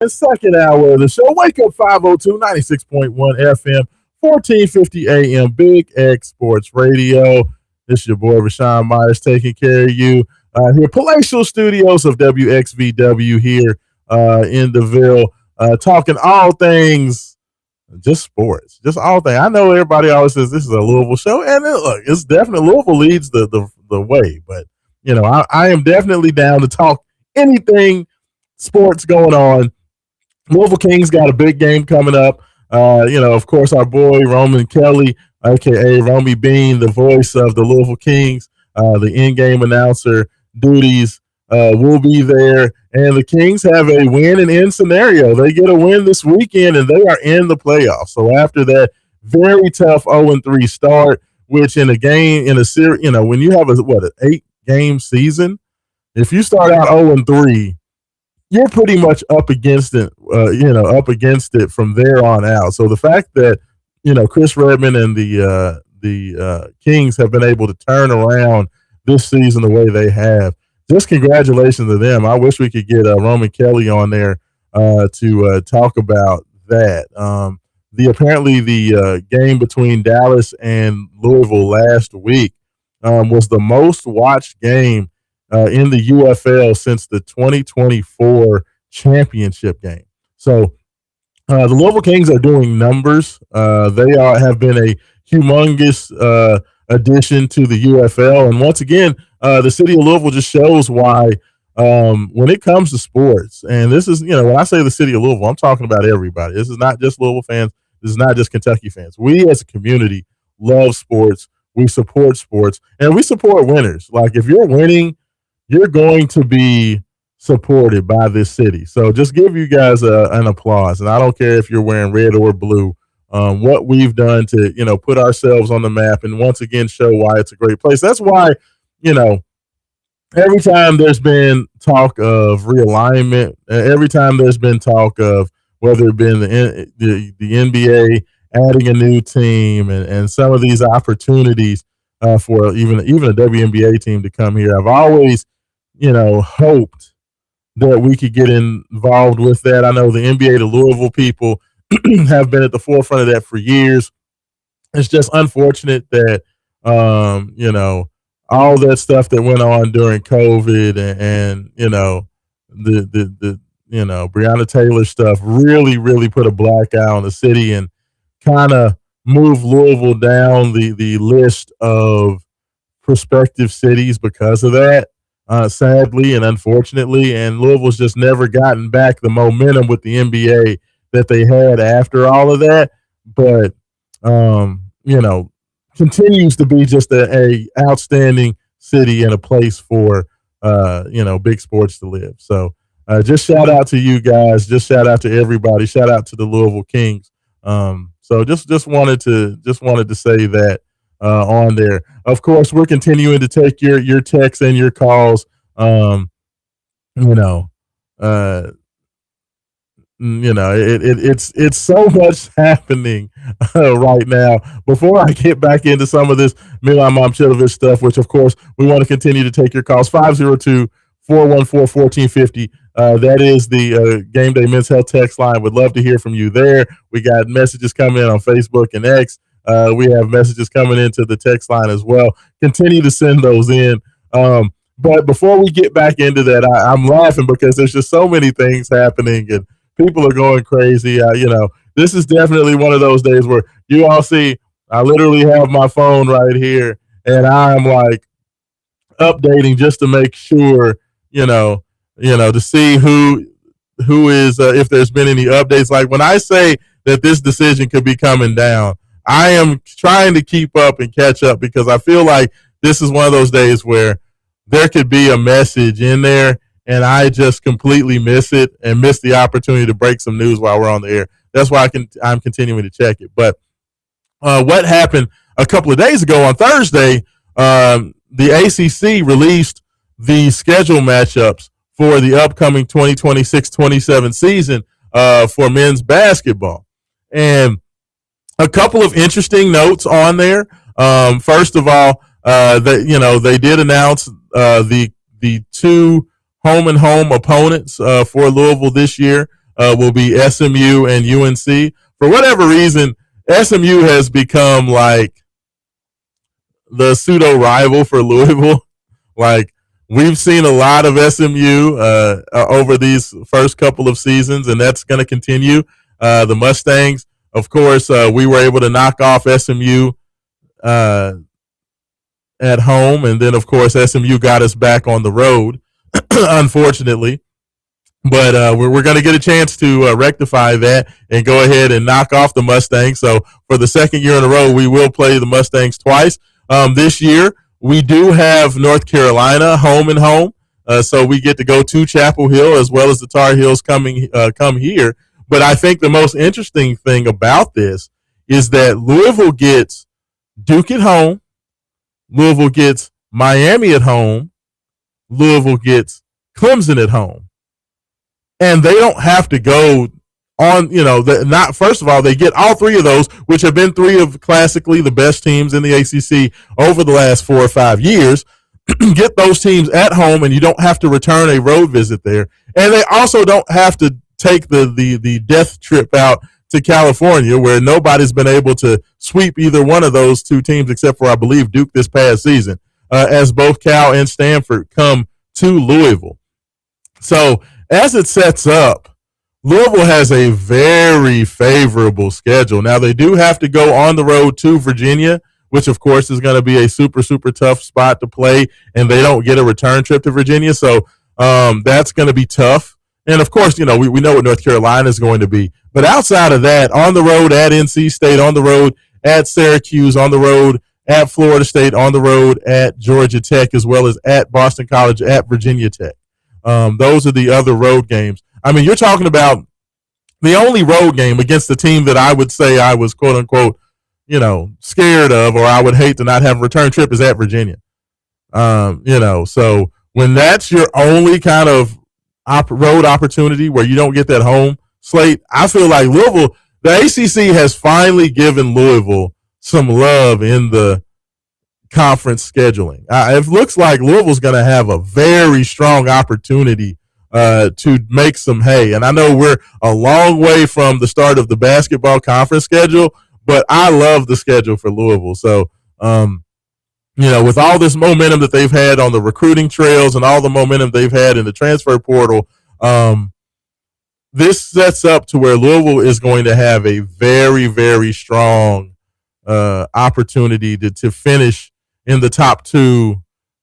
The second hour of the show. Wake up 502 96.1 FM, 1450 AM, Big X Sports Radio. This is your boy Raashaan Myers taking care of you here, palatial studios of WXVW here in the Ville, talking all things, just sports, just all things. I know everybody always says this is a Louisville show, and look, it's definitely Louisville leads the way, but I am definitely down to talk anything sports going on. Louisville Kings got a big game coming up. Of course, our boy Roman Kelly, aka Romy Bean, the voice of the Louisville Kings, the in-game announcer duties will be there. And the Kings have a win and in scenario. They get a win this weekend, and they are in the playoffs. So after that very tough 0-3 start, which in a game, in a series, when you have an 8-game season, if you start out 0-3, you're pretty much up against it, up against it from there on out. So the fact that, Chris Redmond and the Kings have been able to turn around this season the way they have, just congratulations to them. I wish we could get Roman Kelly on there to talk about that. Apparently the game between Dallas and Louisville last week was the most watched game in the UFL since the 2024 championship game. So the Louisville Kings are doing numbers. They have been a humongous addition to the UFL. And once again, the city of Louisville just shows why when it comes to sports, and this is, when I say the city of Louisville, I'm talking about everybody. This is not just Louisville fans. This is not just Kentucky fans. We as a community love sports. We support sports, and we support winners. Like, if you're winning, you're going to be supported by this city. So just give you guys an applause. And I don't care if you're wearing red or blue, what we've done to, put ourselves on the map and once again show why it's a great place. That's why, every time there's been talk of realignment, every time there's been talk of whether it been the NBA adding a new team and some of these opportunities for even a WNBA team to come here, I've always hoped that we could get involved with that. I know the NBA to Louisville people have been at the forefront of that for years. It's just unfortunate that, all that stuff that went on during COVID and the Breonna Taylor stuff really, really put a black eye on the city and kind of moved Louisville down the list of prospective cities because of that. Sadly and unfortunately, and Louisville's just never gotten back the momentum with the NBA that they had after all of that. But continues to be just a outstanding city and a place for big sports to live. So just shout out to you guys. Just shout out to everybody. Shout out to the Louisville Kings. So just wanted to say that. On there. Of course, we're continuing to take your texts and your calls. It's so much happening right now. Before I get back into some of this Milan Momcilovic stuff, which of course we want to continue to take your calls, 502-414-1450. That is the Game Day Men's Health text line. Would love to hear from you there. We got messages coming in on Facebook and X. We have messages coming into the text line as well. Continue to send those in. But before we get back into that, I'm laughing because there's just so many things happening and people are going crazy. This is definitely one of those days where you all see, I literally have my phone right here and I'm like updating just to make sure, to see who is, if there's been any updates. Like when I say that this decision could be coming down, I am trying to keep up and catch up because I feel like this is one of those days where there could be a message in there and I just completely miss it and miss the opportunity to break some news while we're on the air. That's why I'm continuing to check it. But what happened a couple of days ago on Thursday, the ACC released the schedule matchups for the upcoming 2026-27 season for men's basketball. And a couple of interesting notes on there. First of all, they did announce the two home and home opponents for Louisville this year. will be SMU and UNC. For whatever reason, SMU has become like the pseudo rival for Louisville. Like, we've seen a lot of SMU over these first couple of seasons, and that's going to continue. The Mustangs, of course, we were able to knock off SMU at home, and then, of course, SMU got us back on the road, unfortunately. But we're going to get a chance to rectify that and go ahead and knock off the Mustangs. So for the second year in a row, we will play the Mustangs twice. This year, we do have North Carolina home and home. So we get to go to Chapel Hill as well as the Tar Heels come here. But I think the most interesting thing about this is that Louisville gets Duke at home. Louisville gets Miami at home. Louisville gets Clemson at home. And they don't have to go on, first of all, they get all three of those, which have been three of classically the best teams in the ACC over the last 4 or 5 years. Get those teams at home, and you don't have to return a road visit there. And they also don't have to take the death trip out to California, where nobody's been able to sweep either one of those two teams except for, I believe, Duke this past season, as both Cal and Stanford come to Louisville. So as it sets up, Louisville has a very favorable schedule. Now, they do have to go on the road to Virginia, which, of course, is going to be a super, super tough spot to play, and they don't get a return trip to Virginia. So that's going to be tough. And, of course, we know what North Carolina is going to be. But outside of that, on the road at NC State, on the road at Syracuse, on the road at Florida State, on the road at Georgia Tech, as well as at Boston College, at Virginia Tech. Those are the other road games. I mean, you're talking about the only road game against the team that I would say I was, quote unquote, scared of, or I would hate to not have a return trip, is at Virginia. So when that's your only kind of road opportunity where you don't get that home slate, I feel like Louisville, the ACC has finally given Louisville some love in the conference scheduling. It looks like Louisville's going to have a very strong opportunity to make some hay. And I know we're a long way from the start of the basketball conference schedule, but I love the schedule for Louisville. So, with all this momentum that they've had on the recruiting trails and all the momentum they've had in the transfer portal, this sets up to where Louisville is going to have a very, very strong opportunity to finish in the top two,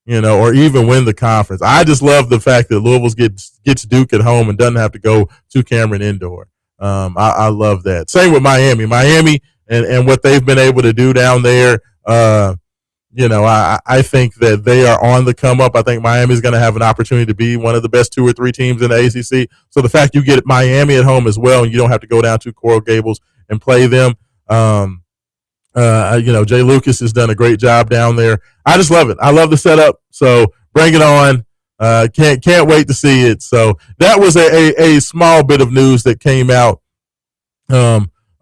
or even win the conference. I just love the fact that Louisville gets Duke at home and doesn't have to go to Cameron Indoor. I love that. Same with Miami. Miami and what they've been able to do down there, I think that they are on the come up. I think Miami's going to have an opportunity to be one of the best 2 or 3 teams in the ACC. So the fact you get Miami at home as well, and you don't have to go down to Coral Gables and play them, Jay Lucas has done a great job down there. I just love it. I love the setup. So bring it on. Can't wait to see it. So that was a small bit of news that came out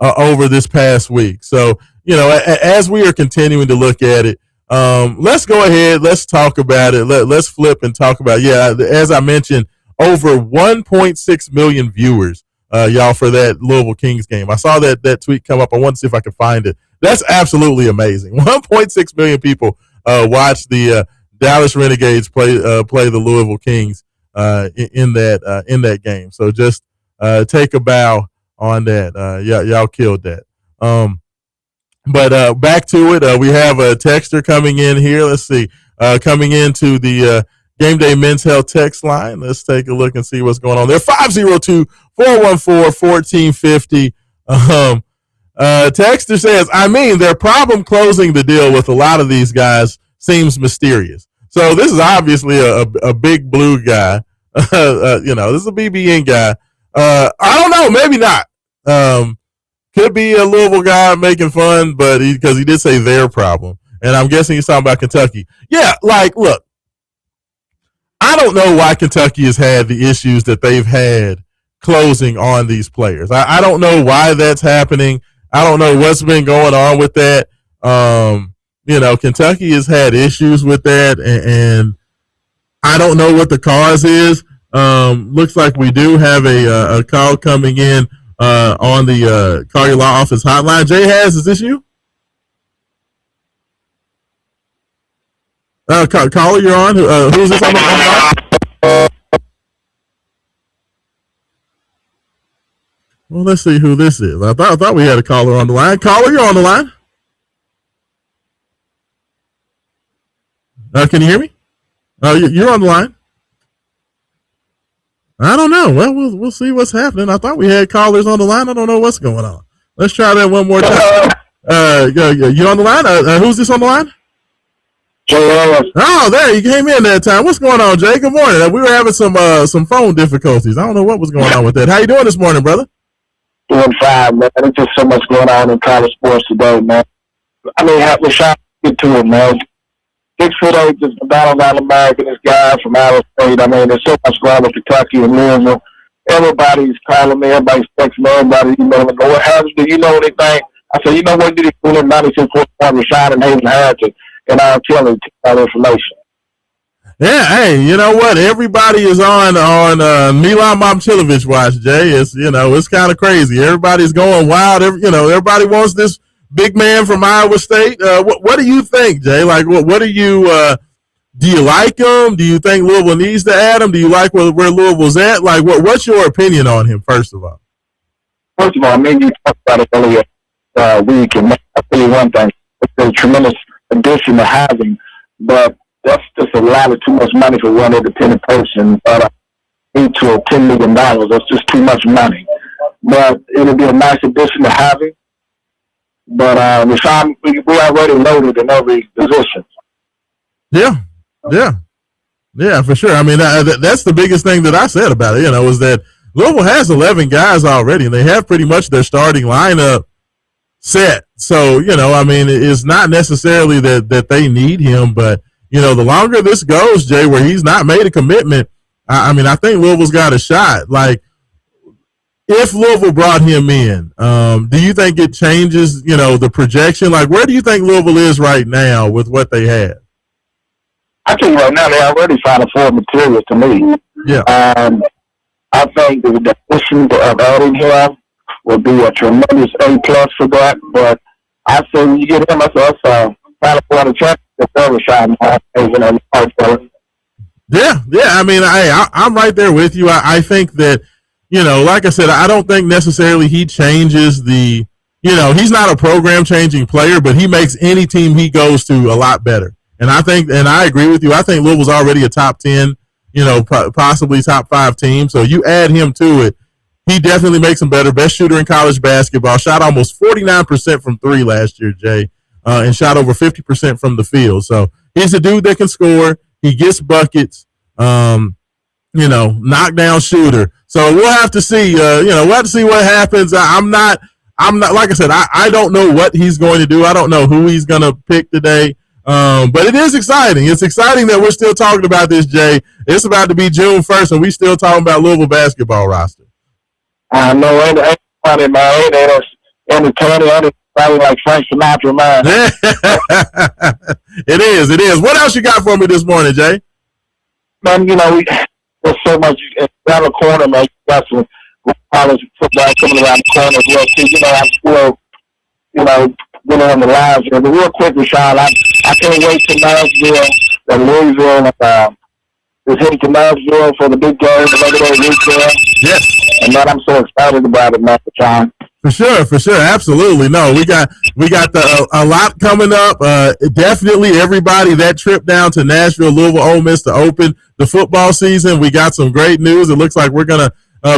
over this past week. So, as we are continuing to look at it, let's go ahead. Let's talk about it. Let's flip and talk about, as I mentioned, over 1.6 million viewers, y'all, for that Louisville Kings game. I saw that tweet come up. I want to see if I can find it. That's absolutely amazing. 1.6 million people watch the Dallas Renegades play the Louisville Kings in that game. So just take a bow on that. Y'all killed that. But back to it. We have a texter coming in here. Let's see. Coming into the Game Day Men's Health text line. Let's take a look and see what's going on there. 502-414-1450. Texter says, their problem closing the deal with a lot of these guys seems mysterious. So this is obviously a big blue guy. This is a BBN guy. I don't know, maybe not. Could be a Louisville guy making fun, but because he did say their problem. And I'm guessing he's talking about Kentucky. Yeah, look, I don't know why Kentucky has had the issues that they've had closing on these players. I don't know why that's happening. I don't know what's been going on with that. Kentucky has had issues with that, and I don't know what the cause is, Looks like we do have a call coming in on the Call Your Law Office hotline. Jay Has, is this you? Caller, you're on. Who's this on the line? Well, let's see who this is. I thought we had a caller on the line. Caller, you're on the line. Can you hear me? You're on the line. I don't know. Well, we'll see what's happening. I thought we had callers on the line. I don't know what's going on. Let's try that one more time. You on the line? Who's this on the line? Jay. Oh, there you came in that time. What's going on, Jay? Good morning. We were having some phone difficulties. I don't know what was going on with that. How you doing this morning, brother? Doing fine, man. There's just so much going on in college sports today, man. I mean, Raashaan, get to it, man. 6'8" is the battle All-American. This guy from Iowa State. I mean, there's so much going on with Kentucky and Louisville. Everybody's calling me. Everybody's texting me. Everybody, what happens? Do you know anything? I said, you know what? Did he pull in 96.1 Raashaan and Hayden Harrington? And I'll tell you that information. Yeah, hey, you know what? Everybody is on Milan Momcilovic watch, Jay. It's kind of crazy. Everybody's going wild. Everybody wants this big man from Iowa State. What do you think, Jay? Like, what do you do? You like him? Do you think Louisville needs to add him? Do you like where Louisville's at? Like, what's your opinion on him? First of all, I mean, you talked about it earlier week, and I'll tell you one thing: it's a tremendous addition to having, but that's just a lot of too much money for one independent person. $8 to $10 million. That's just too much money. But it'll be a nice addition to having. But Raashaan, we already loaded in every position. Yeah, for sure. I mean, that's the biggest thing that I said about it. Is that Louisville has 11 guys already, and they have pretty much their starting lineup set. So, I mean, it's not necessarily that they need him, but, the longer this goes, Jay, where he's not made a commitment, I mean, I think Louisville's got a shot. Like, if Louisville brought him in, do you think it changes, the projection? Like, where do you think Louisville is right now with what they have? I think right now they already found a form material to me. Yeah. I think the addition of adding him will be a tremendous A+ for that, but I say when you get him, that's final four the championship for Raashaan. Yeah. I mean, I'm right there with you. I think that, like I said, I don't think necessarily he changes the, he's not a program changing player, but he makes any team he goes to a lot better. And I agree with you. I think Louisville's already a top 10, possibly top 5 team. So you add him to it, he definitely makes him better. Best shooter in college basketball. Shot almost 49% from 3 last year, Jay, and shot over 50% from the field. So he's a dude that can score. He gets buckets. Knockdown shooter. So we'll have to see. We'll have to see what happens. I'm not. Like I said, I don't know what he's going to do. I don't know who he's going to pick today. But it is exciting. It's exciting that we're still talking about this, Jay. It's about to be June 1st, and we still talking about Louisville basketball roster. I know, ain't funny, man. Ain't entertaining, probably like Frank Sinatra, man. It is. What else you got for me this morning, Jay? Man, there's so much around the corner, man. You got some college football coming around the corner as well, too. I'm still, getting on the lives here. But real quick, Raashaan, I can't wait to Nashville and Louisville. Is heading to Nashville for the big game, the Labor Day weekend. Yes. And man, I'm so excited about it, man, Raashaan. For sure, absolutely. No, we got a lot coming up. Definitely, everybody, that trip down to Nashville, Louisville, Ole Miss to open the football season. We got some great news. It looks like we're gonna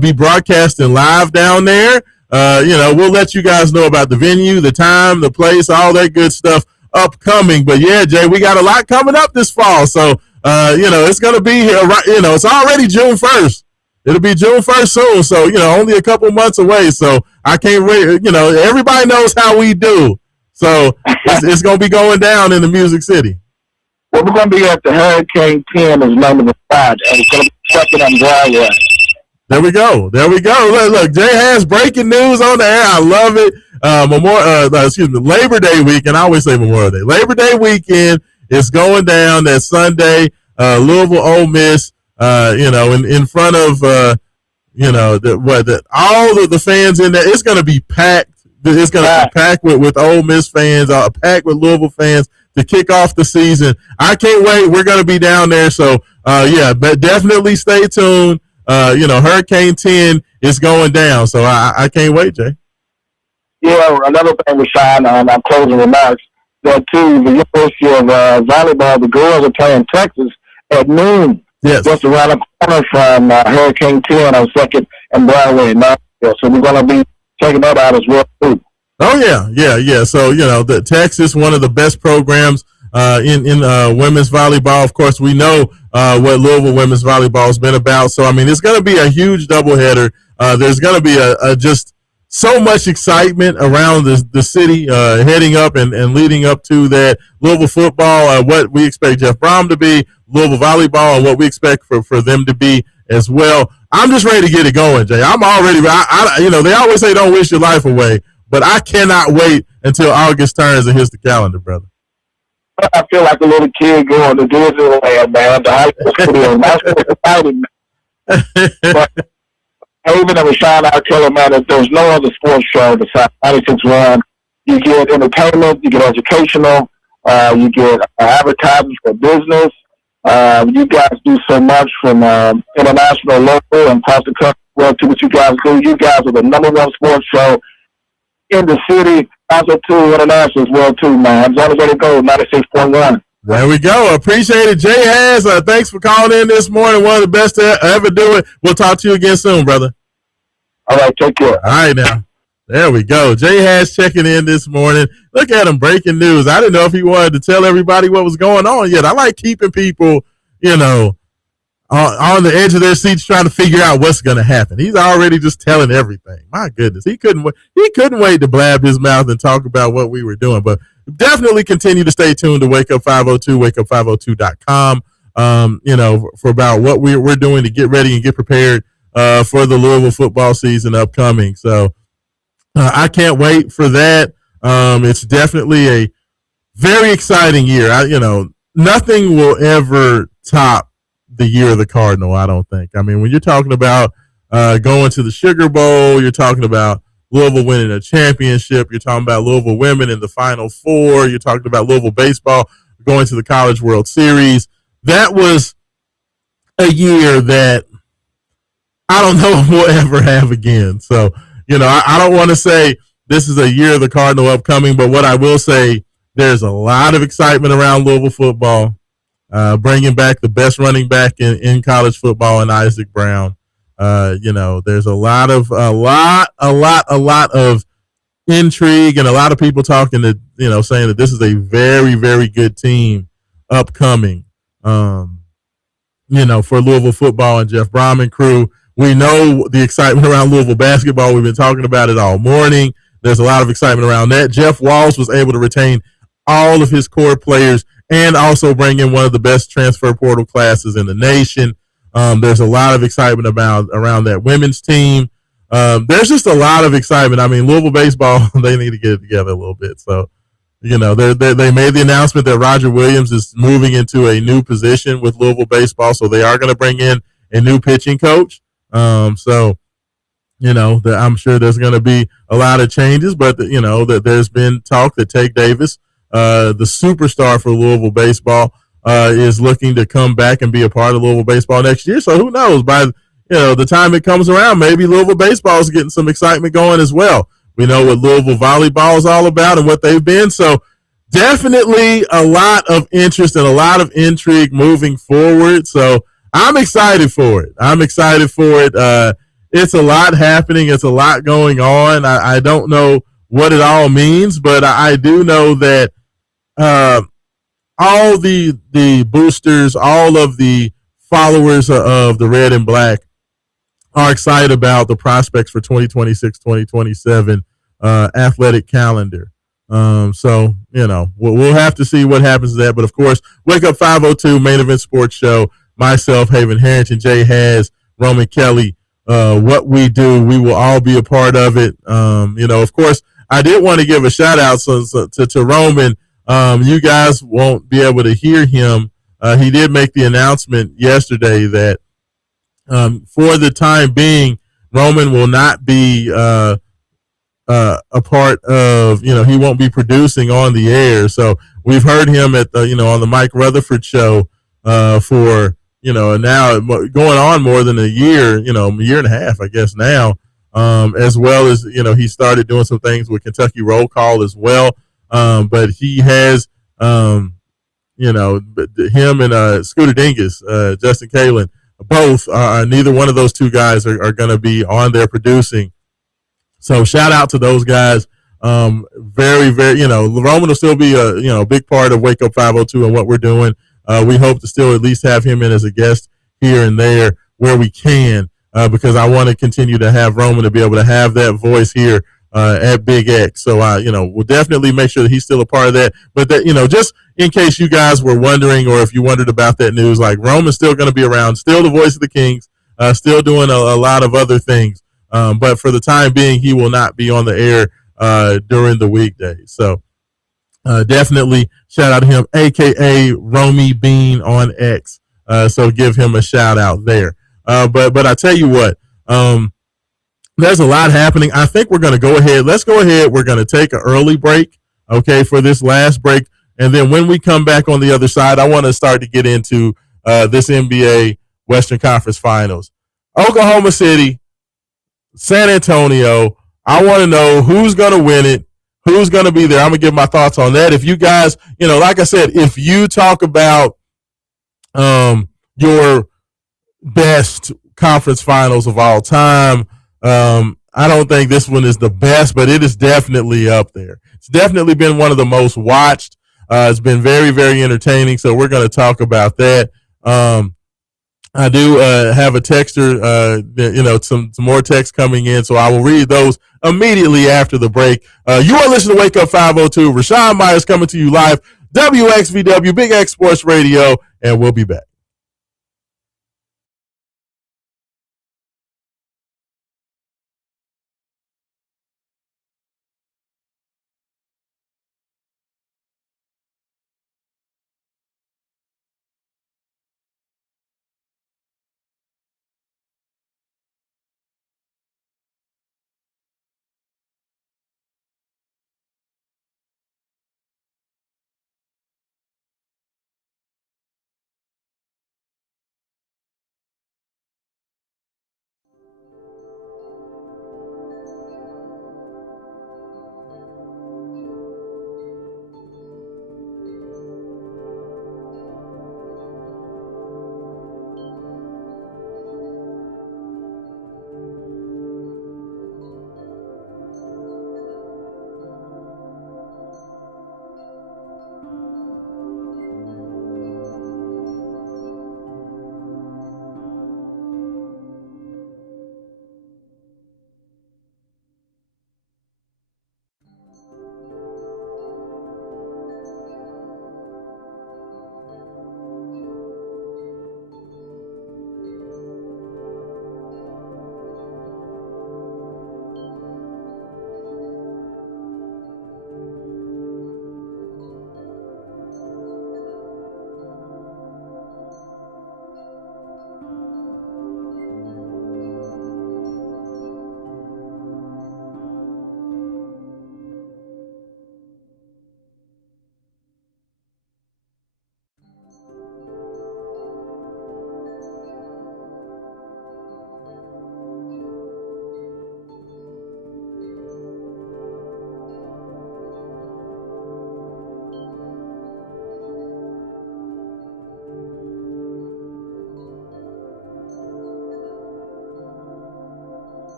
be broadcasting live down there. We'll let you guys know about the venue, the time, the place, all that good stuff upcoming. But yeah, Jay, we got a lot coming up this fall. So it's gonna be here. Right, it's already June 1st. It'll be June 1st soon, so, only a couple months away. So I can't wait. Everybody knows how we do. So it's going to be going down in the Music City. Well, we're going to be at the Hurricane 10 is number the spot, and it's going to be second on Broadway. There we go. Look, Jay has breaking news on the air. I love it. Labor Day weekend. I always say Memorial Day. Labor Day weekend is going down that Sunday. Louisville, Ole Miss. in front of, all of the fans in there. It's going to be packed. It's going to be packed with Ole Miss fans, packed with Louisville fans to kick off the season. I can't wait. We're going to be down there. So, but definitely stay tuned. Hurricane 10 is going down. So I can't wait, Jay. Yeah, another thing, Raashaan, on our closing remarks, that too, the University of Volleyball, the girls are playing Texas at noon. Yes. Just around the corner from Hurricane 10 on 2nd and Broadway in Nashville. So we're going to be checking that out as well, too. Oh, yeah. So, the Texas, one of the best programs in women's volleyball. Of course, we know what Louisville women's volleyball has been about. So, I mean, it's going to be a huge doubleheader. There's going to be a just so much excitement around the city heading up and leading up to that. Louisville football, what we expect Jeff Brom to be, Louisville volleyball, and what we expect for them to be as well. I'm just ready to get it going, Jay. I'm already, they always say don't wish your life away, but I cannot wait until August turns and hits the calendar, brother. I feel like a little kid going to Disneyland, man. The high school studio. That's what's exciting, man. But even if Raashaan, I tell him, man, that there's no other sports show besides 96.1. You get entertainment, you get educational, you get advertising for business. You guys do so much from international, local, and across the country. Well, to what you guys do. You guys are the number one sports show in the city, also too international as well too, man. As long as they go, 96.1. There we go. Appreciate it. Jay Has, thanks for calling in this morning. One of the best to ever do it. We'll talk to you again soon, brother. All right, take care. All right, now. There we go. Jay Has checking in this morning. Look at him, breaking news. I didn't know if he wanted to tell everybody what was going on yet. I like keeping people, on the edge of their seats trying to figure out what's going to happen. He's already just telling everything. My goodness. He couldn't wait to blab his mouth and talk about what we were doing. But definitely continue to stay tuned to Wake Up 502, wakeup502.com, for about what we're doing to get ready and get prepared for the Louisville football season upcoming. So I can't wait for that. It's definitely a very exciting year. Nothing will ever top the year of the Cardinal, I don't think. I mean, when you're talking about going to the Sugar Bowl, you're talking about Louisville winning a championship, you're talking about Louisville women in the Final Four, you're talking about Louisville baseball going to the College World Series. That was a year that I don't know if we'll ever have again. So, I don't want to say this is a year of the Cardinal upcoming, but what I will say, there's a lot of excitement around Louisville football. Bringing back the best running back in college football in Isaac Brown. There's a lot of intrigue and a lot of people talking that, saying that this is a very, very good team upcoming, for Louisville football and Jeff Brom and crew. We know the excitement around Louisville basketball. We've been talking about it all morning. There's a lot of excitement around that. Jeff Walsh was able to retain all of his core players and also bring in one of the best transfer portal classes in the nation. There's a lot of excitement around that women's team. There's just a lot of excitement. I mean, Louisville baseball, they need to get it together a little bit. So, they made the announcement that Roger Williams is moving into a new position with Louisville baseball. So they are going to bring in a new pitching coach. I'm sure there's going to be a lot of changes, but that there's been talk that Tate Davis, the superstar for Louisville baseball, is looking to come back and be a part of Louisville baseball next year. So who knows? By the time it comes around, maybe Louisville baseball is getting some excitement going as well. We know what Louisville volleyball is all about and what they've been. So definitely a lot of interest and a lot of intrigue moving forward. So I'm excited for it. It's a lot happening. It's a lot going on. I don't know what it all means, but I do know that all the boosters, all of the followers of the red and black are excited about the prospects for 2026, 2027 athletic calendar. So, we'll have to see what happens to that. But, of course, Wake Up 502 Main Event Sports Show, myself, Haven Harrington, Jay Has, Roman Kelly, what we do, we will all be a part of it. Of course, I did want to give a shout out to Roman. You guys won't be able to hear him. He did make the announcement yesterday that For the time being, Roman will not be a part of, he won't be producing on the air. So we've heard him at the, on the Mike Rutherford show for, now going on more than a year, a year and a half, I guess now, as well as, he started doing some things with Kentucky Roll Call as well. But he has, him and Scooter Dingus, Justin Kalen, both, neither one of those two guys are going to be on there producing. So shout out to those guys. Very, very, Roman will still be a big part of Wake Up 502 and what we're doing. We hope to still at least have him in as a guest here and there where we can, because I want to continue to have Roman to be able to have that voice here at Big X. So, we'll definitely make sure that he's still a part of that. But that, just in case you guys were wondering, or if you wondered about that news, like Roman's still going to be around, still the voice of the Kings, still doing a lot of other things. But for the time being, he will not be on the air during the weekdays. So definitely shout out to him, aka Romy Bean on X. So give him a shout out there. But I tell you what, there's a lot happening. I think we're going to go ahead. Let's go ahead. We're going to take an early break, okay, for this last break. And then when we come back on the other side, I want to start to get into this NBA Western Conference Finals. Oklahoma City, San Antonio. I want to know who's going to win it, who's going to be there. I'm going to give my thoughts on that. If you guys, like I said, if you talk about your best conference finals of all time, I don't think this one is the best, but it is definitely up there. It's definitely been one of the most watched. It's been very, very entertaining. So we're going to talk about that. I do have a texter, some more texts coming in, so I will read those immediately after the break. You are listening to Wake Up 502. Raashaan Myers coming to you live, WXVW, Big X Sports Radio, and we'll be back.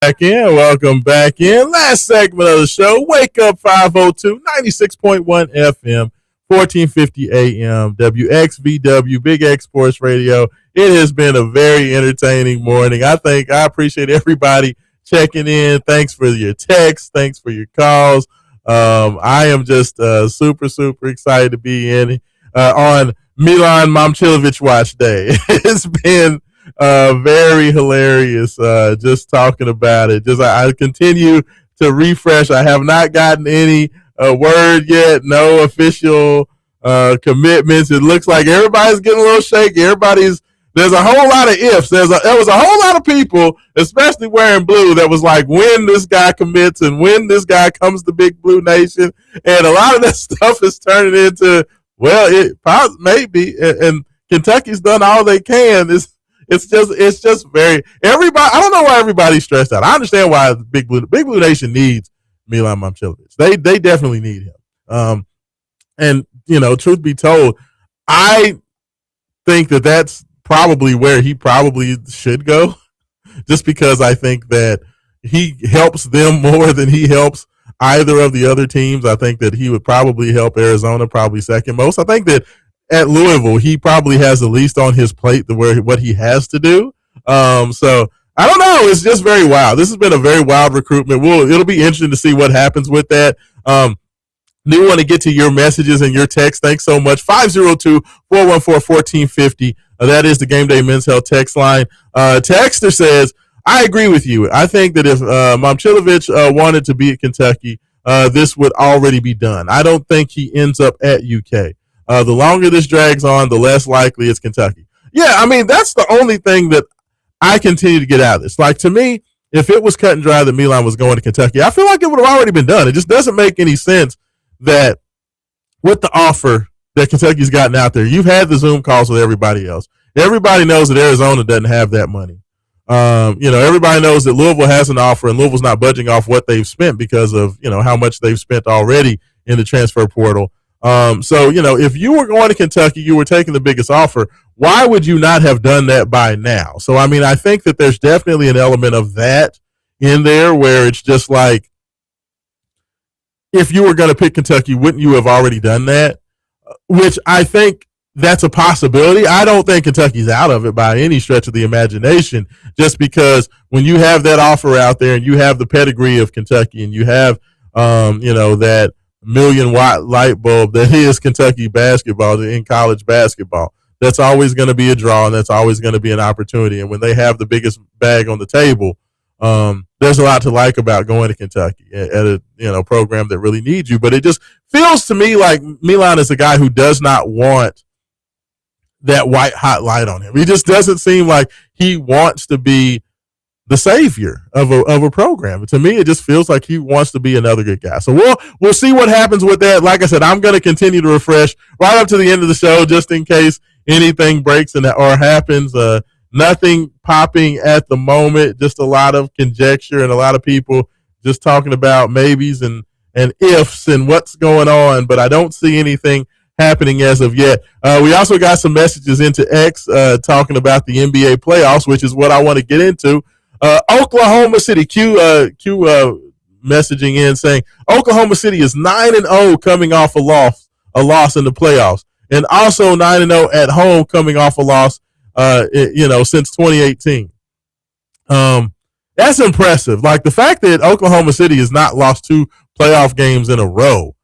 Back in. Welcome back in. Last segment of the show. Wake up 502, 96.1 FM, 1450 AM, WXVW, Big X Sports Radio. It has been a very entertaining morning. I appreciate everybody checking in. Thanks for your texts. Thanks for your calls. I am just super, super excited to be in on Milan Momcilovic Watch Day. It's been very hilarious just talking about it. I continue to refresh. I have not gotten any word yet, no official commitments. It looks like everybody's getting a little shaky. There's a whole lot of ifs. There was a whole lot of people, especially wearing blue, that was like, when this guy commits and when this guy comes to Big Blue Nation. And a lot of that stuff is turning into, well, it maybe. And Kentucky's done all they can. It's just very everybody. I don't know why everybody's stressed out. I understand why Big Blue Nation needs Milan Momcilovic. They definitely need him. And truth be told, I think that's probably where he probably should go, just because I think that he helps them more than he helps either of the other teams. I think that he would probably help Arizona probably second most. I think that at Louisville, he probably has the least on his plate what he has to do. So I don't know. It's just very wild. This has been a very wild recruitment. It'll be interesting to see what happens with that. Do want to get to your messages and your text. Thanks so much. 502-414-1450. That is the Game Day Men's Health text line. Texter says, I agree with you. I think that if Momcilovic wanted to be at Kentucky, this would already be done. I don't think he ends up at UK. The longer this drags on, the less likely it's Kentucky. Yeah, I mean, that's the only thing that I continue to get out of this. Like, to me, if it was cut and dry that Milan was going to Kentucky, I feel like it would have already been done. It just doesn't make any sense that with the offer that Kentucky's gotten out there, you've had the Zoom calls with everybody else. Everybody knows that Arizona doesn't have that money. Everybody knows that Louisville has an offer, and Louisville's not budging off what they've spent because of, how much they've spent already in the transfer portal. So if you were going to Kentucky, you were taking the biggest offer. Why would you not have done that by now? So, I mean, I think that there's definitely an element of that in there where it's just like, if you were going to pick Kentucky, wouldn't you have already done that? Which I think that's a possibility. I don't think Kentucky's out of it by any stretch of the imagination, just because when you have that offer out there and you have the pedigree of Kentucky and you have, that million-watt light bulb that is Kentucky basketball in college basketball, that's always going to be a draw, and that's always going to be an opportunity. And when they have the biggest bag on the table, there's a lot to like about going to Kentucky at a program that really needs you. But it just feels to me like Milan is a guy who does not want that white hot light on him. He just doesn't seem like he wants to be the savior of a program. To me, it just feels like he wants to be another good guy. So we'll see what happens with that. Like I said, I'm going to continue to refresh right up to the end of the show, just in case anything breaks or happens. Nothing popping at the moment, just a lot of conjecture and a lot of people just talking about maybes and ifs and what's going on, but I don't see anything happening as of yet. We also got some messages into X talking about the NBA playoffs, which is what I want to get into. Oklahoma City, Q messaging in saying Oklahoma City is 9-0 coming off a loss in the playoffs, and also 9-0 at home coming off a loss since 2018. That's impressive. Like, the fact that Oklahoma City has not lost 2 playoff games in a row,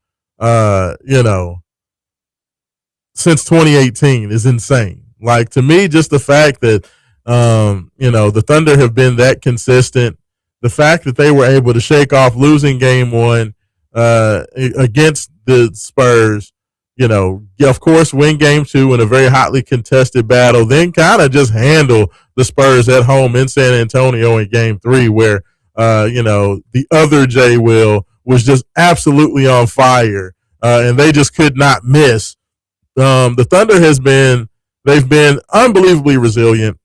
since 2018 is insane. Like, to me, just the fact that, the Thunder have been that consistent, the fact that they were able to shake off losing game 1 against the Spurs, of course, win game 2 in a very hotly contested battle, then kind of just handle the Spurs at home in San Antonio in game 3, where, the other Jay Will was just absolutely on fire, and they just could not miss. The Thunder they've been unbelievably resilient.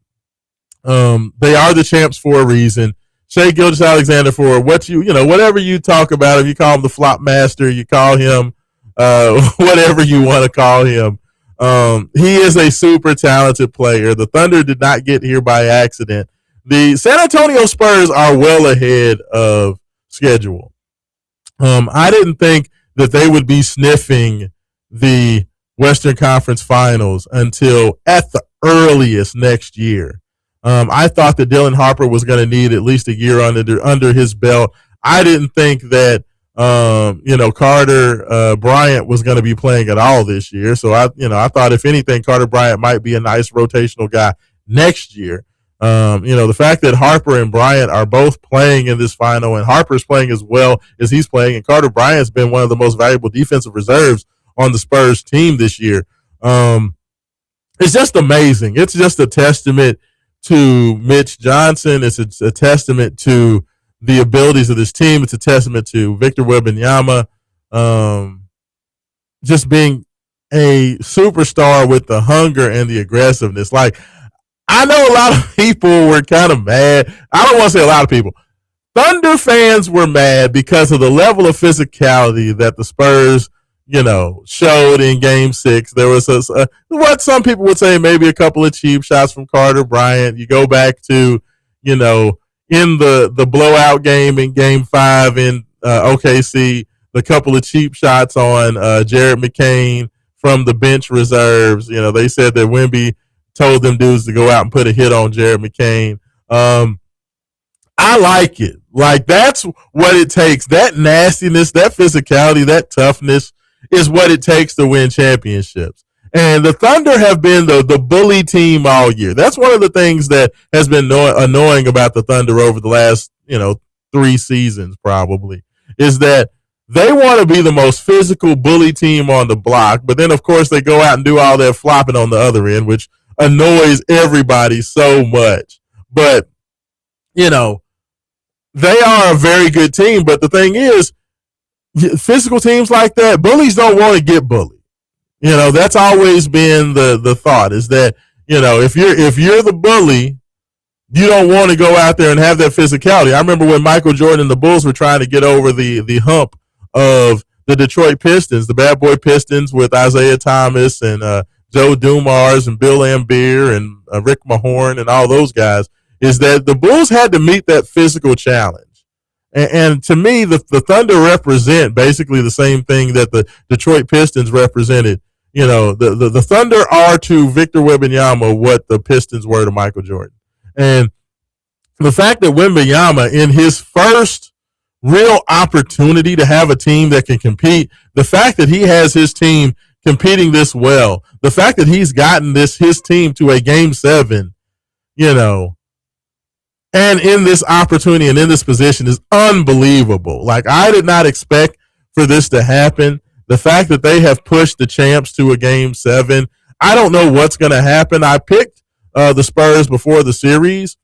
They are the champs for a reason. Shai Gilgeous-Alexander, for whatever you talk about him, you call him the flop master, you call him whatever you want to call him. He is a super talented player. The Thunder did not get here by accident. The San Antonio Spurs are well ahead of schedule. I didn't think that they would be sniffing the Western Conference Finals until at the earliest next year. I thought that Dylan Harper was going to need at least a year under his belt. I didn't think that Carter Bryant was going to be playing at all this year. So I thought if anything, Carter Bryant might be a nice rotational guy next year. The fact that Harper and Bryant are both playing in this final, and Harper's playing as well as he's playing, and Carter Bryant's been one of the most valuable defensive reserves on the Spurs team this year. It's just amazing. It's just a testament to Mitch Johnson. It's a testament to the abilities of this team. It's a testament to Victor Wembanyama just being a superstar with the hunger and the aggressiveness. Like, I know a lot of people were kind of mad. I don't want to say a lot of people. Thunder fans were mad because of the level of physicality that the Spurs, showed in Game 6. There was what some people would say maybe a couple of cheap shots from Carter Bryant. You go back to, in the blowout game in Game 5 in OKC, the couple of cheap shots on Jared McCain from the bench reserves. They said that Wemby told them dudes to go out and put a hit on Jared McCain. I like it. Like, that's what it takes. That nastiness, that physicality, that toughness is what it takes to win championships. And the Thunder have been the bully team all year. That's one of the things that has been annoying about the Thunder over the last, 3 seasons probably, is that they want to be the most physical bully team on the block. But then, of course, they go out and do all their flopping on the other end, which annoys everybody so much. But, they are a very good team. But the thing is, physical teams like that, bullies don't want to get bullied. That's always been the thought, is that, if you're the bully, you don't want to go out there and have that physicality. I remember when Michael Jordan and the Bulls were trying to get over the hump of the Detroit Pistons, the bad boy Pistons with Isaiah Thomas and Joe Dumars and Bill Laimbeer and Rick Mahorn and all those guys, is that the Bulls had to meet that physical challenge. And to me, the Thunder represent basically the same thing that the Detroit Pistons represented. The Thunder are to Victor Wembanyama what the Pistons were to Michael Jordan. And the fact that Wembanyama, in his first real opportunity to have a team that can compete, the fact that he has his team competing this well, the fact that he's gotten his team to a Game 7, and in this opportunity and in this position is unbelievable. Like, I did not expect for this to happen. The fact that they have pushed the champs to a Game 7, I don't know what's going to happen. I picked the Spurs before the series,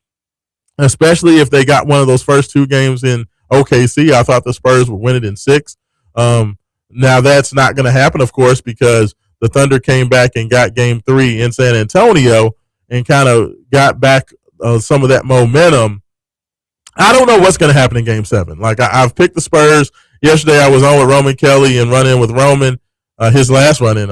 especially if they got one of those first 2 games in OKC. I thought the Spurs would win it in 6. Now, that's not going to happen, of course, because the Thunder came back and got Game 3 in San Antonio and kind of got back some of that momentum. I don't know what's going to happen in Game 7. Like, I've picked the Spurs. Yesterday, I was on with Roman Kelly and run-in with Roman, his last run-in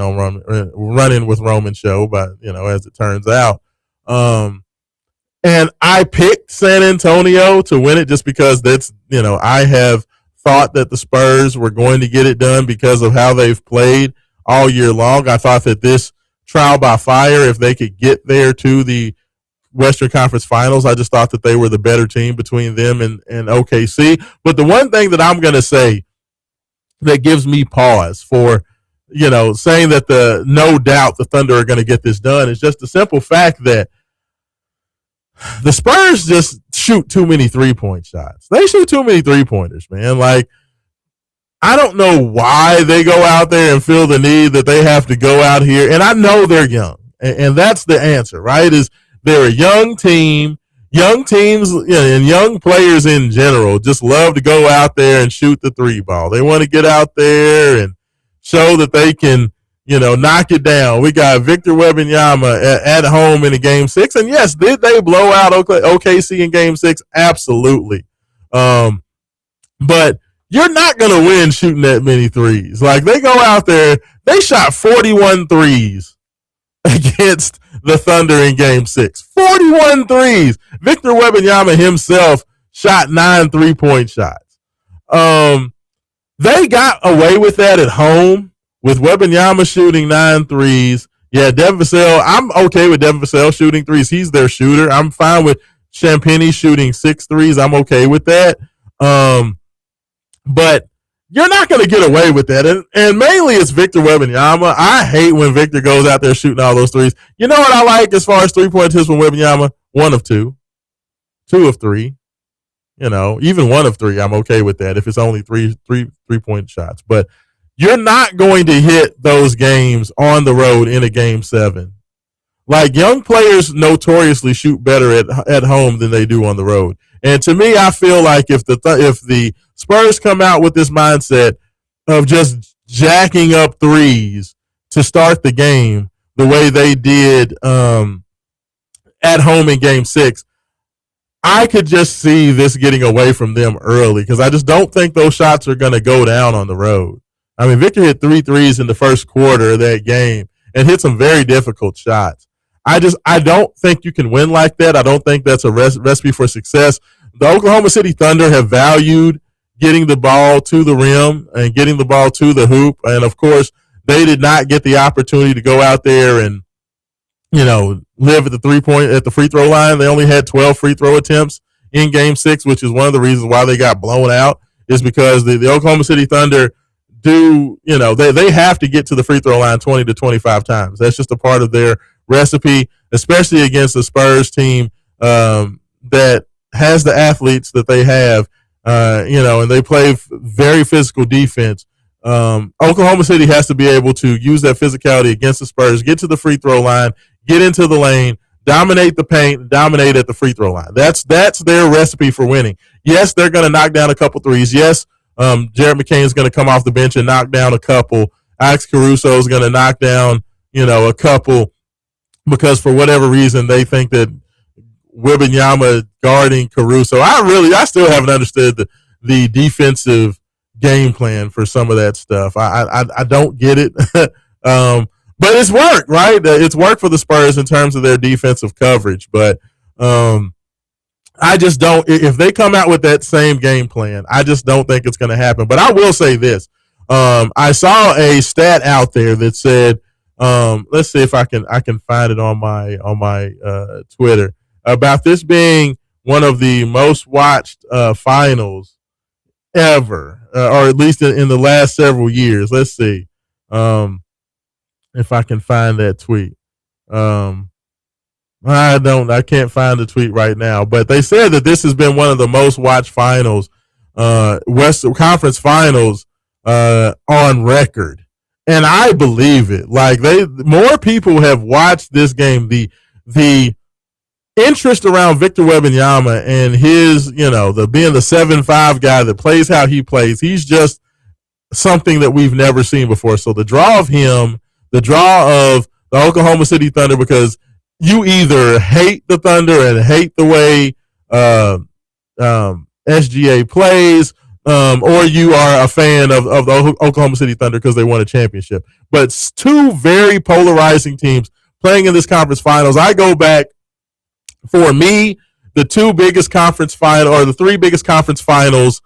with Roman show, but, as it turns out. And I picked San Antonio to win it just because that's, I have thought that the Spurs were going to get it done because of how they've played all year long. I thought that this trial by fire, if they could get there to the Western Conference Finals, I just thought that they were the better team between them and OKC. But the one thing that I'm going to say that gives me pause for, saying that no doubt the Thunder are going to get this done is just the simple fact that the Spurs just shoot too many 3-point shots. They shoot too many 3-pointers, man. Like, I don't know why they go out there and feel the need that they have to go out here. And I know they're young. And that's the answer, right? Is they're a young team. Young teams and young players in general just love to go out there and shoot the 3 ball. They want to get out there and show that they can, knock it down. We got Victor Wembanyama at home in a Game 6. And yes, did they blow out OKC in Game 6? Absolutely. But you're not going to win shooting that many threes. Like, they go out there, they shot 41 threes against the Thunder in game 6. 41 threes. Victor Wembanyama himself shot 9 3-point shots. They got away with that at home with Wembanyama shooting 9 threes. Yeah, Devin Vassell, I'm okay with Devin Vassell shooting threes. He's their shooter. I'm fine with Champagnie shooting 6 threes. I'm okay with that. But you're not going to get away with that. And mainly it's Victor Wembanyama. I hate when Victor goes out there shooting all those threes. You know what I like as far as 3-point attempts from Wembanyama? 1 of 2. 2 of 3. You know, even 1 of 3, I'm okay with that if it's only 3-point shots. But you're not going to hit those games on the road in a game 7. Like, young players notoriously shoot better at home than they do on the road. And to me, I feel like if the Spurs come out with this mindset of just jacking up threes to start the game the way they did at home in game 6, I could just see this getting away from them early because I just don't think those shots are going to go down on the road. I mean, Victor hit 3 threes in the first quarter of that game and hit some very difficult shots. I don't think you can win like that. I don't think that's a recipe for success. The Oklahoma City Thunder have valued getting the ball to the rim and getting the ball to the hoop. And, of course, they did not get the opportunity to go out there and, you know, live at the free throw line. They only had 12 free throw attempts in game 6, which is one of the reasons why they got blown out, is because the Oklahoma City Thunder they have to get to the free throw line 20 to 25 times. That's just a part of their recipe, especially against the Spurs team that has the athletes that they have, and they play very physical defense. Oklahoma City has to be able to use that physicality against the Spurs, get to the free throw line, get into the lane, dominate the paint, dominate at the free throw line. That's their recipe for winning. Yes, they're going to knock down a couple threes. Yes, Jared McCain is going to come off the bench and knock down a couple. Alex Caruso is going to knock down, a couple because for whatever reason they think that Wembanyama guarding Caruso. I still haven't understood the defensive game plan for some of that stuff. I don't get it. But it's worked, right? It's worked for the Spurs in terms of their defensive coverage. But I just don't. If they come out with that same game plan, I just don't think it's going to happen. But I will say this: I saw a stat out there that said, let's see if I can find it on my Twitter about this being one of the most watched finals ever, or at least in the last several years. Let's see if I can find that tweet. I can't find the tweet right now, but they said that this has been one of the most watched finals, Western Conference finals, on record. And I believe it. Like more people have watched this game. The interest around Victor Wembanyama and his, being the 7'5" guy that plays how he plays, he's just something that we've never seen before. So the draw of him, the draw of the Oklahoma City Thunder, because you either hate the Thunder and hate the way SGA plays, or you are a fan of the Oklahoma City Thunder because they won a championship. But it's two very polarizing teams playing in this conference finals. I go back, for me, the two biggest conference final, or the three biggest conference finals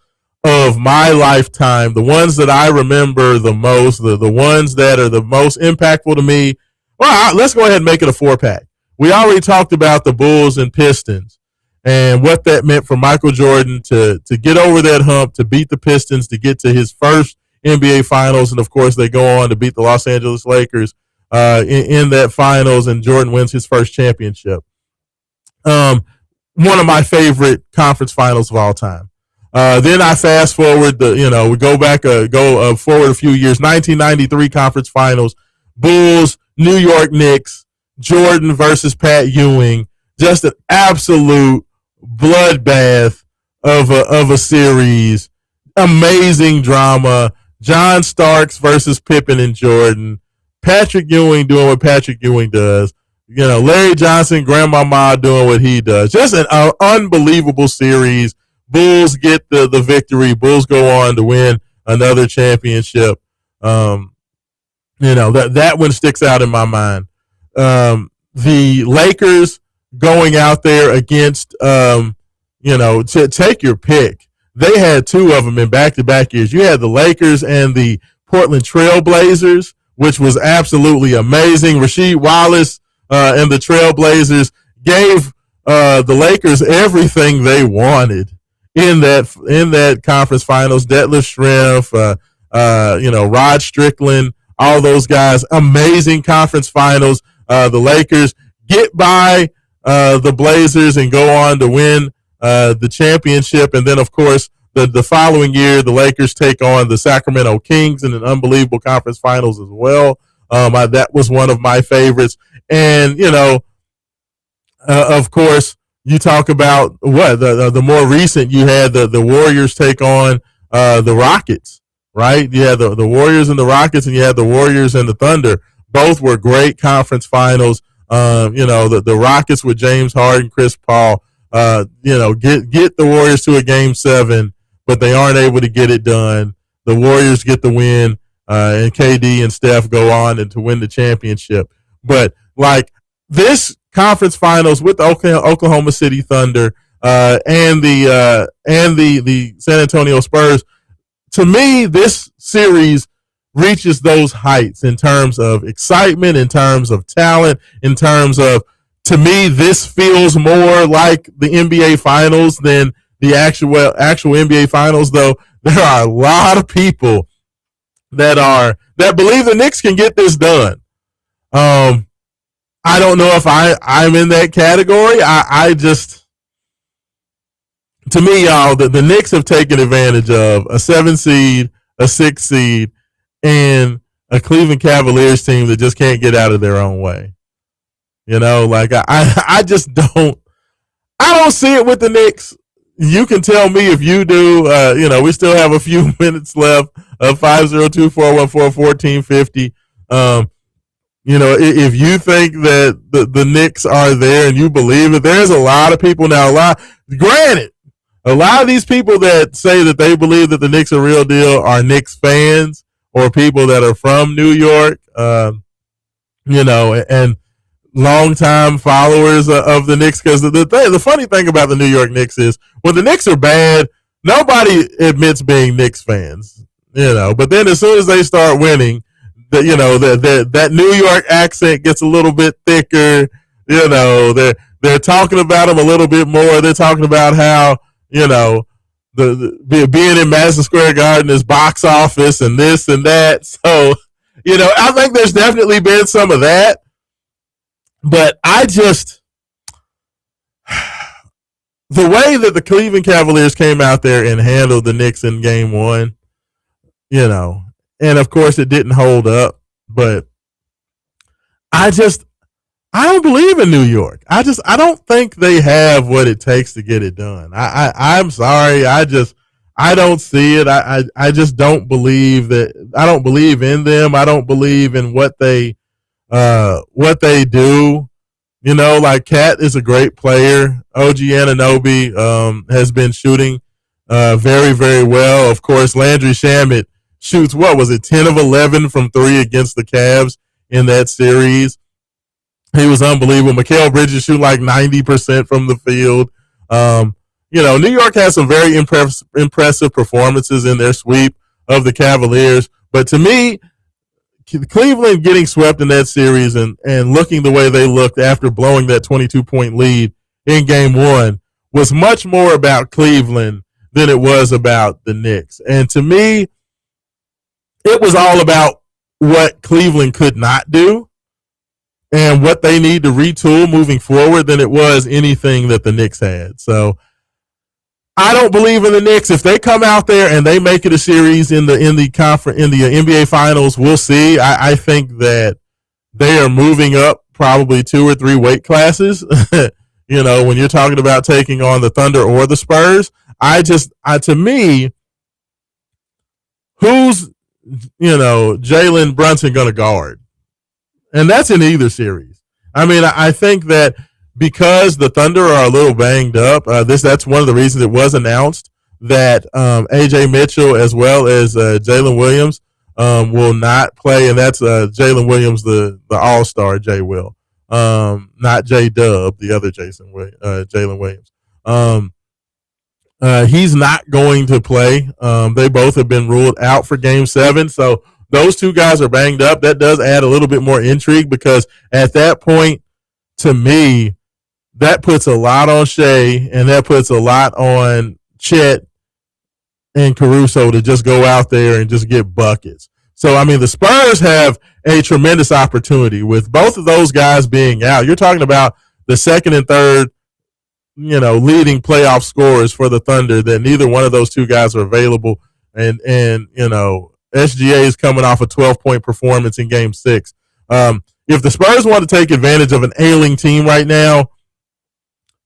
of my lifetime, the ones that I remember the most, the ones that are the most impactful to me. Well, let's go ahead and make it a 4-pack. We already talked about the Bulls and Pistons and what that meant for Michael Jordan to get over that hump, to beat the Pistons, to get to his first NBA Finals. And, of course, they go on to beat the Los Angeles Lakers in that Finals, and Jordan wins his first championship. One of my favorite conference finals of all time. Then I fast forward, we go forward a few years, 1993 conference finals, Bulls, New York Knicks, Jordan versus Pat Ewing, just an absolute bloodbath of a series, amazing drama. John Starks versus Pippen and Jordan, Patrick Ewing doing what Patrick Ewing does. Larry Johnson, Grandmama doing what he does. Just an unbelievable series. Bulls get the victory. Bulls go on to win another championship. That one sticks out in my mind. the Lakers going out there against, to take your pick. They had two of them in back-to-back years. You had the Lakers and the Portland Trail Blazers, which was absolutely amazing. Rasheed Wallace and the Trail Blazers gave the Lakers everything they wanted in that conference finals. Detlef Schrempf, Rod Strickland, all those guys, amazing conference finals. The Lakers get by the Blazers and go on to win the championship. And then, of course, the following year, the Lakers take on the Sacramento Kings in an unbelievable conference finals as well. That was one of my favorites. And, of course, you talk about what the more recent, you had the Warriors take on the Rockets, right? You had the Warriors and the Rockets, and you had the Warriors and the Thunder. Both were great conference finals. The Rockets with James Harden, Chris Paul, get the Warriors to a game 7, but they aren't able to get it done. The Warriors get the win, and KD and Steph go on and to win the championship. But like this conference finals with the Oklahoma City Thunder and the San Antonio Spurs, to me, this series reaches those heights in terms of excitement, in terms of talent, in terms of, to me, this feels more like the NBA Finals than the actual NBA Finals, though there are a lot of people that believe the Knicks can get this done. I don't know if I'm in that category. To me, y'all, the Knicks have taken advantage of a 7 seed, a 6 seed, and a Cleveland Cavaliers team that just can't get out of their own way. I just don't. I don't see it with the Knicks. You can tell me if you do. We still have a few minutes left. 502-414-1450. If you think that the Knicks are there and you believe it, there's a lot of people now. Granted, a lot of these people that say that they believe that the Knicks are real deal are Knicks fans or people that are from New York, and longtime followers of the Knicks. Because the funny thing about the New York Knicks is when the Knicks are bad, nobody admits being Knicks fans, But then as soon as they start winning, that New York accent gets a little bit thicker. They're talking about them a little bit more. They're talking about how being in Madison Square Garden is box office and this and that. So I think there's definitely been some of that. But the way that the Cleveland Cavaliers came out there and handled the Knicks in game 1, and of course it didn't hold up, but I don't believe in New York. I don't think they have what it takes to get it done. I'm sorry. I don't see it. I just don't believe that. I don't believe in them. I don't believe in what they do. Like Cat is a great player. OG Anunoby has been shooting very, very well. Of course, Landry Shamet shoots, 10 of 11 from 3 against the Cavs in that series. He was unbelievable. Mikal Bridges shooting like 90% from the field. New York has some very impressive performances in their sweep of the Cavaliers. But to me, Cleveland getting swept in that series and looking the way they looked after blowing that 22-point lead in game 1 was much more about Cleveland than it was about the Knicks. And to me, it was all about what Cleveland could not do and what they need to retool moving forward than it was anything that the Knicks had. So I don't believe in the Knicks. If they come out there and they make it a series in the NBA Finals, we'll see. I think that they are moving up probably 2 or 3 weight classes. When you're talking about taking on the Thunder or the Spurs, to me, who's Jalen Brunson going to guard? And that's in either series. I mean, I think that because the Thunder are a little banged up, that's one of the reasons it was announced that A.J. Mitchell as well as Jalen Williams will not play, and that's Jalen Williams, the All-Star, Jay Will. not J Dub, the other Jalen Williams. He's not going to play. They both have been ruled out for Game 7, so those two guys are banged up. That does add a little bit more intrigue because at that point, to me, that puts a lot on Shea and that puts a lot on Chet and Caruso to just go out there and just get buckets. So, I mean, the Spurs have a tremendous opportunity with both of those guys being out. You're talking about the second and third, leading playoff scorers for the Thunder, that neither one of those two guys are available. And SGA is coming off a 12-point performance in Game 6. If the Spurs want to take advantage of an ailing team right now,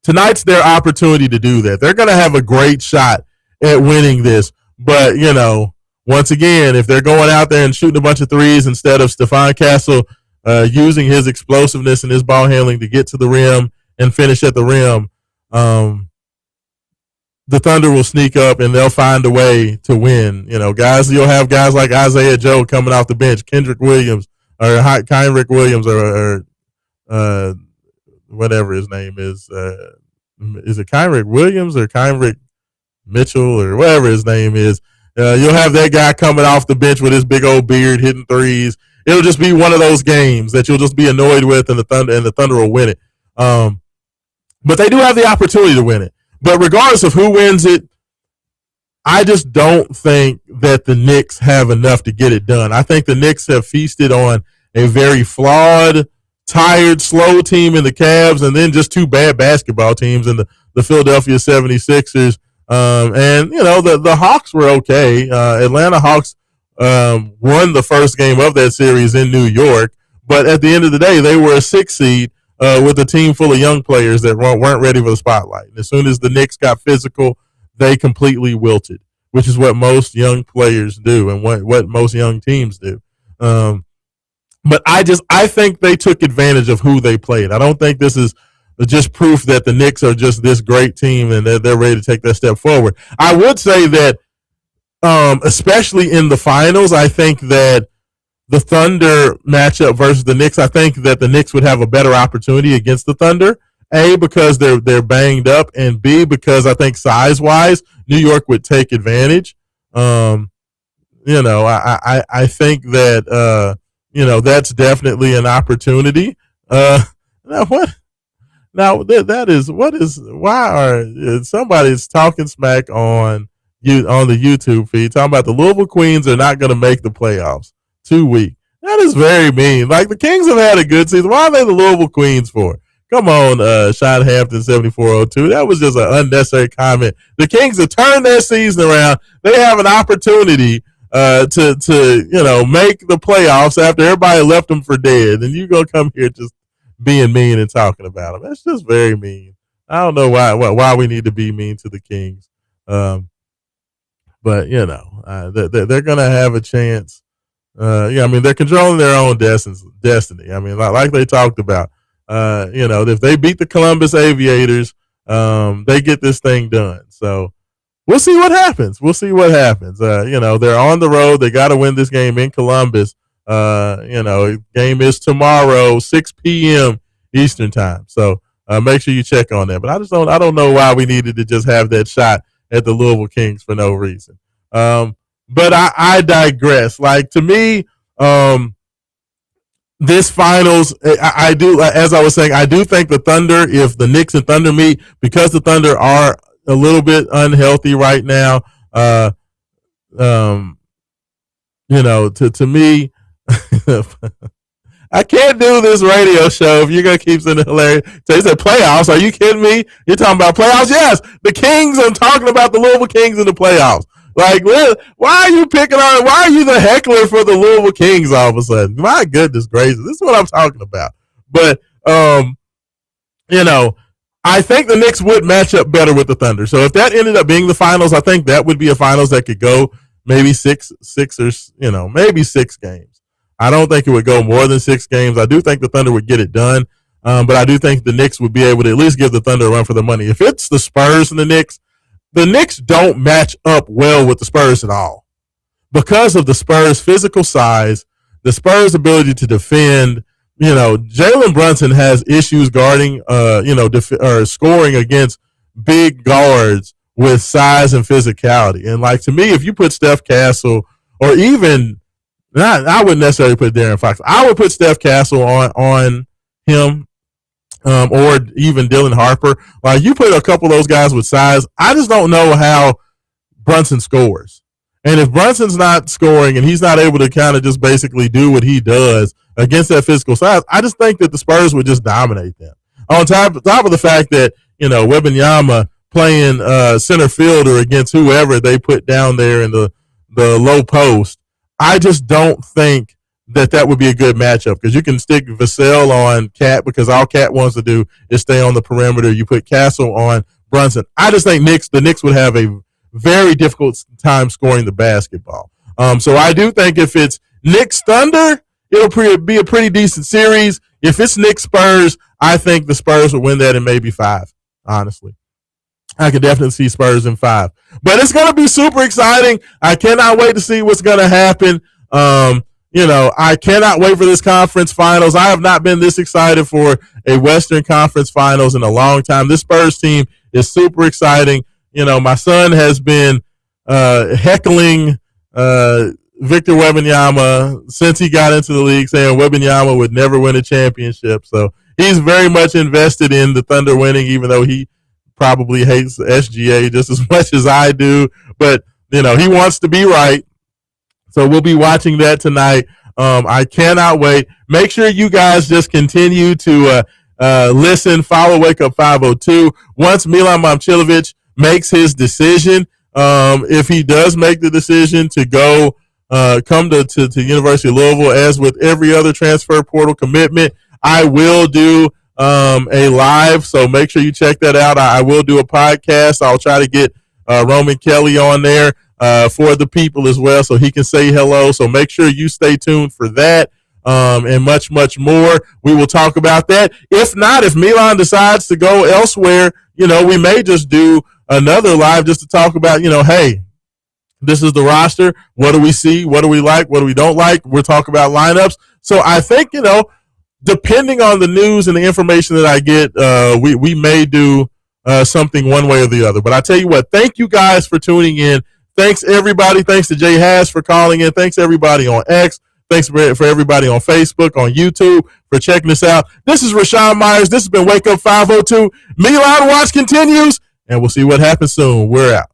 tonight's their opportunity to do that. They're going to have a great shot at winning this. But, once again, if they're going out there and shooting a bunch of threes instead of Stephon Castle using his explosiveness and his ball handling to get to the rim and finish at the rim, the Thunder will sneak up and they'll find a way to win. You'll have guys like Isaiah Joe coming off the bench, Kendrick Williams or Kyrick Williams or whatever his name is. Is it Kyrick Williams or Kyrick Mitchell or whatever his name is? You'll have that guy coming off the bench with his big old beard hitting threes. It'll just be one of those games that you'll just be annoyed with, and the Thunder will win it. But they do have the opportunity to win it. But regardless of who wins it, I just don't think that the Knicks have enough to get it done. I think the Knicks have feasted on a very flawed, tired, slow team in the Cavs, and then just two bad basketball teams in the Philadelphia 76ers. And the Hawks were okay. Atlanta Hawks won the first game of that series in New York, but at the end of the day, they were a 6 seed with a team full of young players that weren't ready for the spotlight. And as soon as the Knicks got physical, they completely wilted, which is what most young players do and what most young teams do. But I think they took advantage of who they played. I don't think this is just proof that the Knicks are just this great team and they're ready to take that step forward. I would say that, especially in the finals, I think that the Thunder matchup versus the Knicks, I think that the Knicks would have a better opportunity against the Thunder. A, because they're banged up, and B, because I think size-wise, New York would take advantage. I think that that's definitely an opportunity. Somebody's talking smack on the YouTube feed, talking about the Louisville Queens are not going to make the playoffs. Too weak. That is very mean. Like, the Kings have had a good season. Why are they the Louisville Queens for? Come on, Sean Hampton 7402. That was just an unnecessary comment. The Kings have turned their season around. They have an opportunity to make the playoffs after everybody left them for dead, and you gonna come here just being mean and talking about them. That's just very mean. I don't know why we need to be mean to the Kings, but they're gonna have a chance. They're controlling their own destiny. I mean, like they talked about. If they beat the Columbus Aviators, they get this thing done. So we'll see what happens. They're on the road. They got to win this game in Columbus. Game is tomorrow, 6 p.m. Eastern time. So make sure you check on that. But I don't know why we needed to just have that shot at the Louisville Kings for no reason. But I digress. Like, to me, this finals, I do, as I was saying, I do think the Thunder, if the Knicks and Thunder meet, because the Thunder are a little bit unhealthy right now, to me, I can't do this radio show if you're going to keep saying hilarious. So you said playoffs. Are you kidding me? You're talking about playoffs? Yes. The Kings, I'm talking about the Louisville Kings in the playoffs. Like, why are you picking on? Why are you the heckler for the Louisville Kings all of a sudden? My goodness gracious, this is what I'm talking about. But I think the Knicks would match up better with the Thunder. So if that ended up being the finals, I think that would be a finals that could go maybe six or maybe 6 games. I don't think it would go more than 6 games. I do think the Thunder would get it done, but I do think the Knicks would be able to at least give the Thunder a run for their money. If it's the Spurs and the Knicks don't match up well with the Spurs at all because of the Spurs' physical size, the Spurs' ability to defend, Jalen Brunson has issues guarding, or scoring against big guards with size and physicality. And like to me, if you put Steph Castle or even I wouldn't necessarily put Darren Fox. I would put Steph Castle on him, or even Dylan Harper. Like you put a couple of those guys with size. I just don't know how Brunson scores. And if Brunson's not scoring and he's not able to kind of just basically do what he does against that physical size, I just think that the Spurs would just dominate them. On top of the fact that, Wembanyama playing center fielder against whoever they put down there in the low post, I just don't think that would be a good matchup because you can stick Vassell on Cat because all Cat wants to do is stay on the perimeter. You put Castle on Brunson. I just think the Knicks would have a very difficult time scoring the basketball. So I do think if it's Knicks Thunder, it'll be a pretty decent series. If it's Knicks Spurs, I think the Spurs will win that in maybe 5, honestly. I can definitely see Spurs in 5. But it's going to be super exciting. I cannot wait to see what's going to happen. I cannot wait for this conference finals. I have not been this excited for a Western Conference finals in a long time. This Spurs team is super exciting. My son has been heckling Victor Wembanyama since he got into the league, saying Wembanyama would never win a championship. So he's very much invested in the Thunder winning, even though he probably hates SGA just as much as I do. But, he wants to be right. So we'll be watching that tonight. I cannot wait. Make sure you guys just continue to listen, follow Wake Up 502. Once Milan Momcilovic makes his decision, if he does make the decision to go come to University of Louisville, as with every other transfer portal commitment, I will do a live, so make sure you check that out. I will do a podcast. I'll try to get Roman Kelly on there for the people as well, so he can say hello. So make sure you stay tuned for that, and much, much more. We will talk about that. If not, if Milan decides to go elsewhere, we may just do another live just to talk about, hey, this is the roster. What do we see? What do we like? What do we don't like? We'll talk about lineups. So I think, depending on the news and the information that I get, we may do something one way or the other. But I tell you what, thank you guys for tuning in. Thanks, everybody. Thanks to Jay Haas for calling in. Thanks, everybody on X. Thanks for everybody on Facebook, on YouTube, for checking us out. This is Raashaan Myers. This has been Wake Up 502. Milan Watch continues, and we'll see what happens soon. We're out.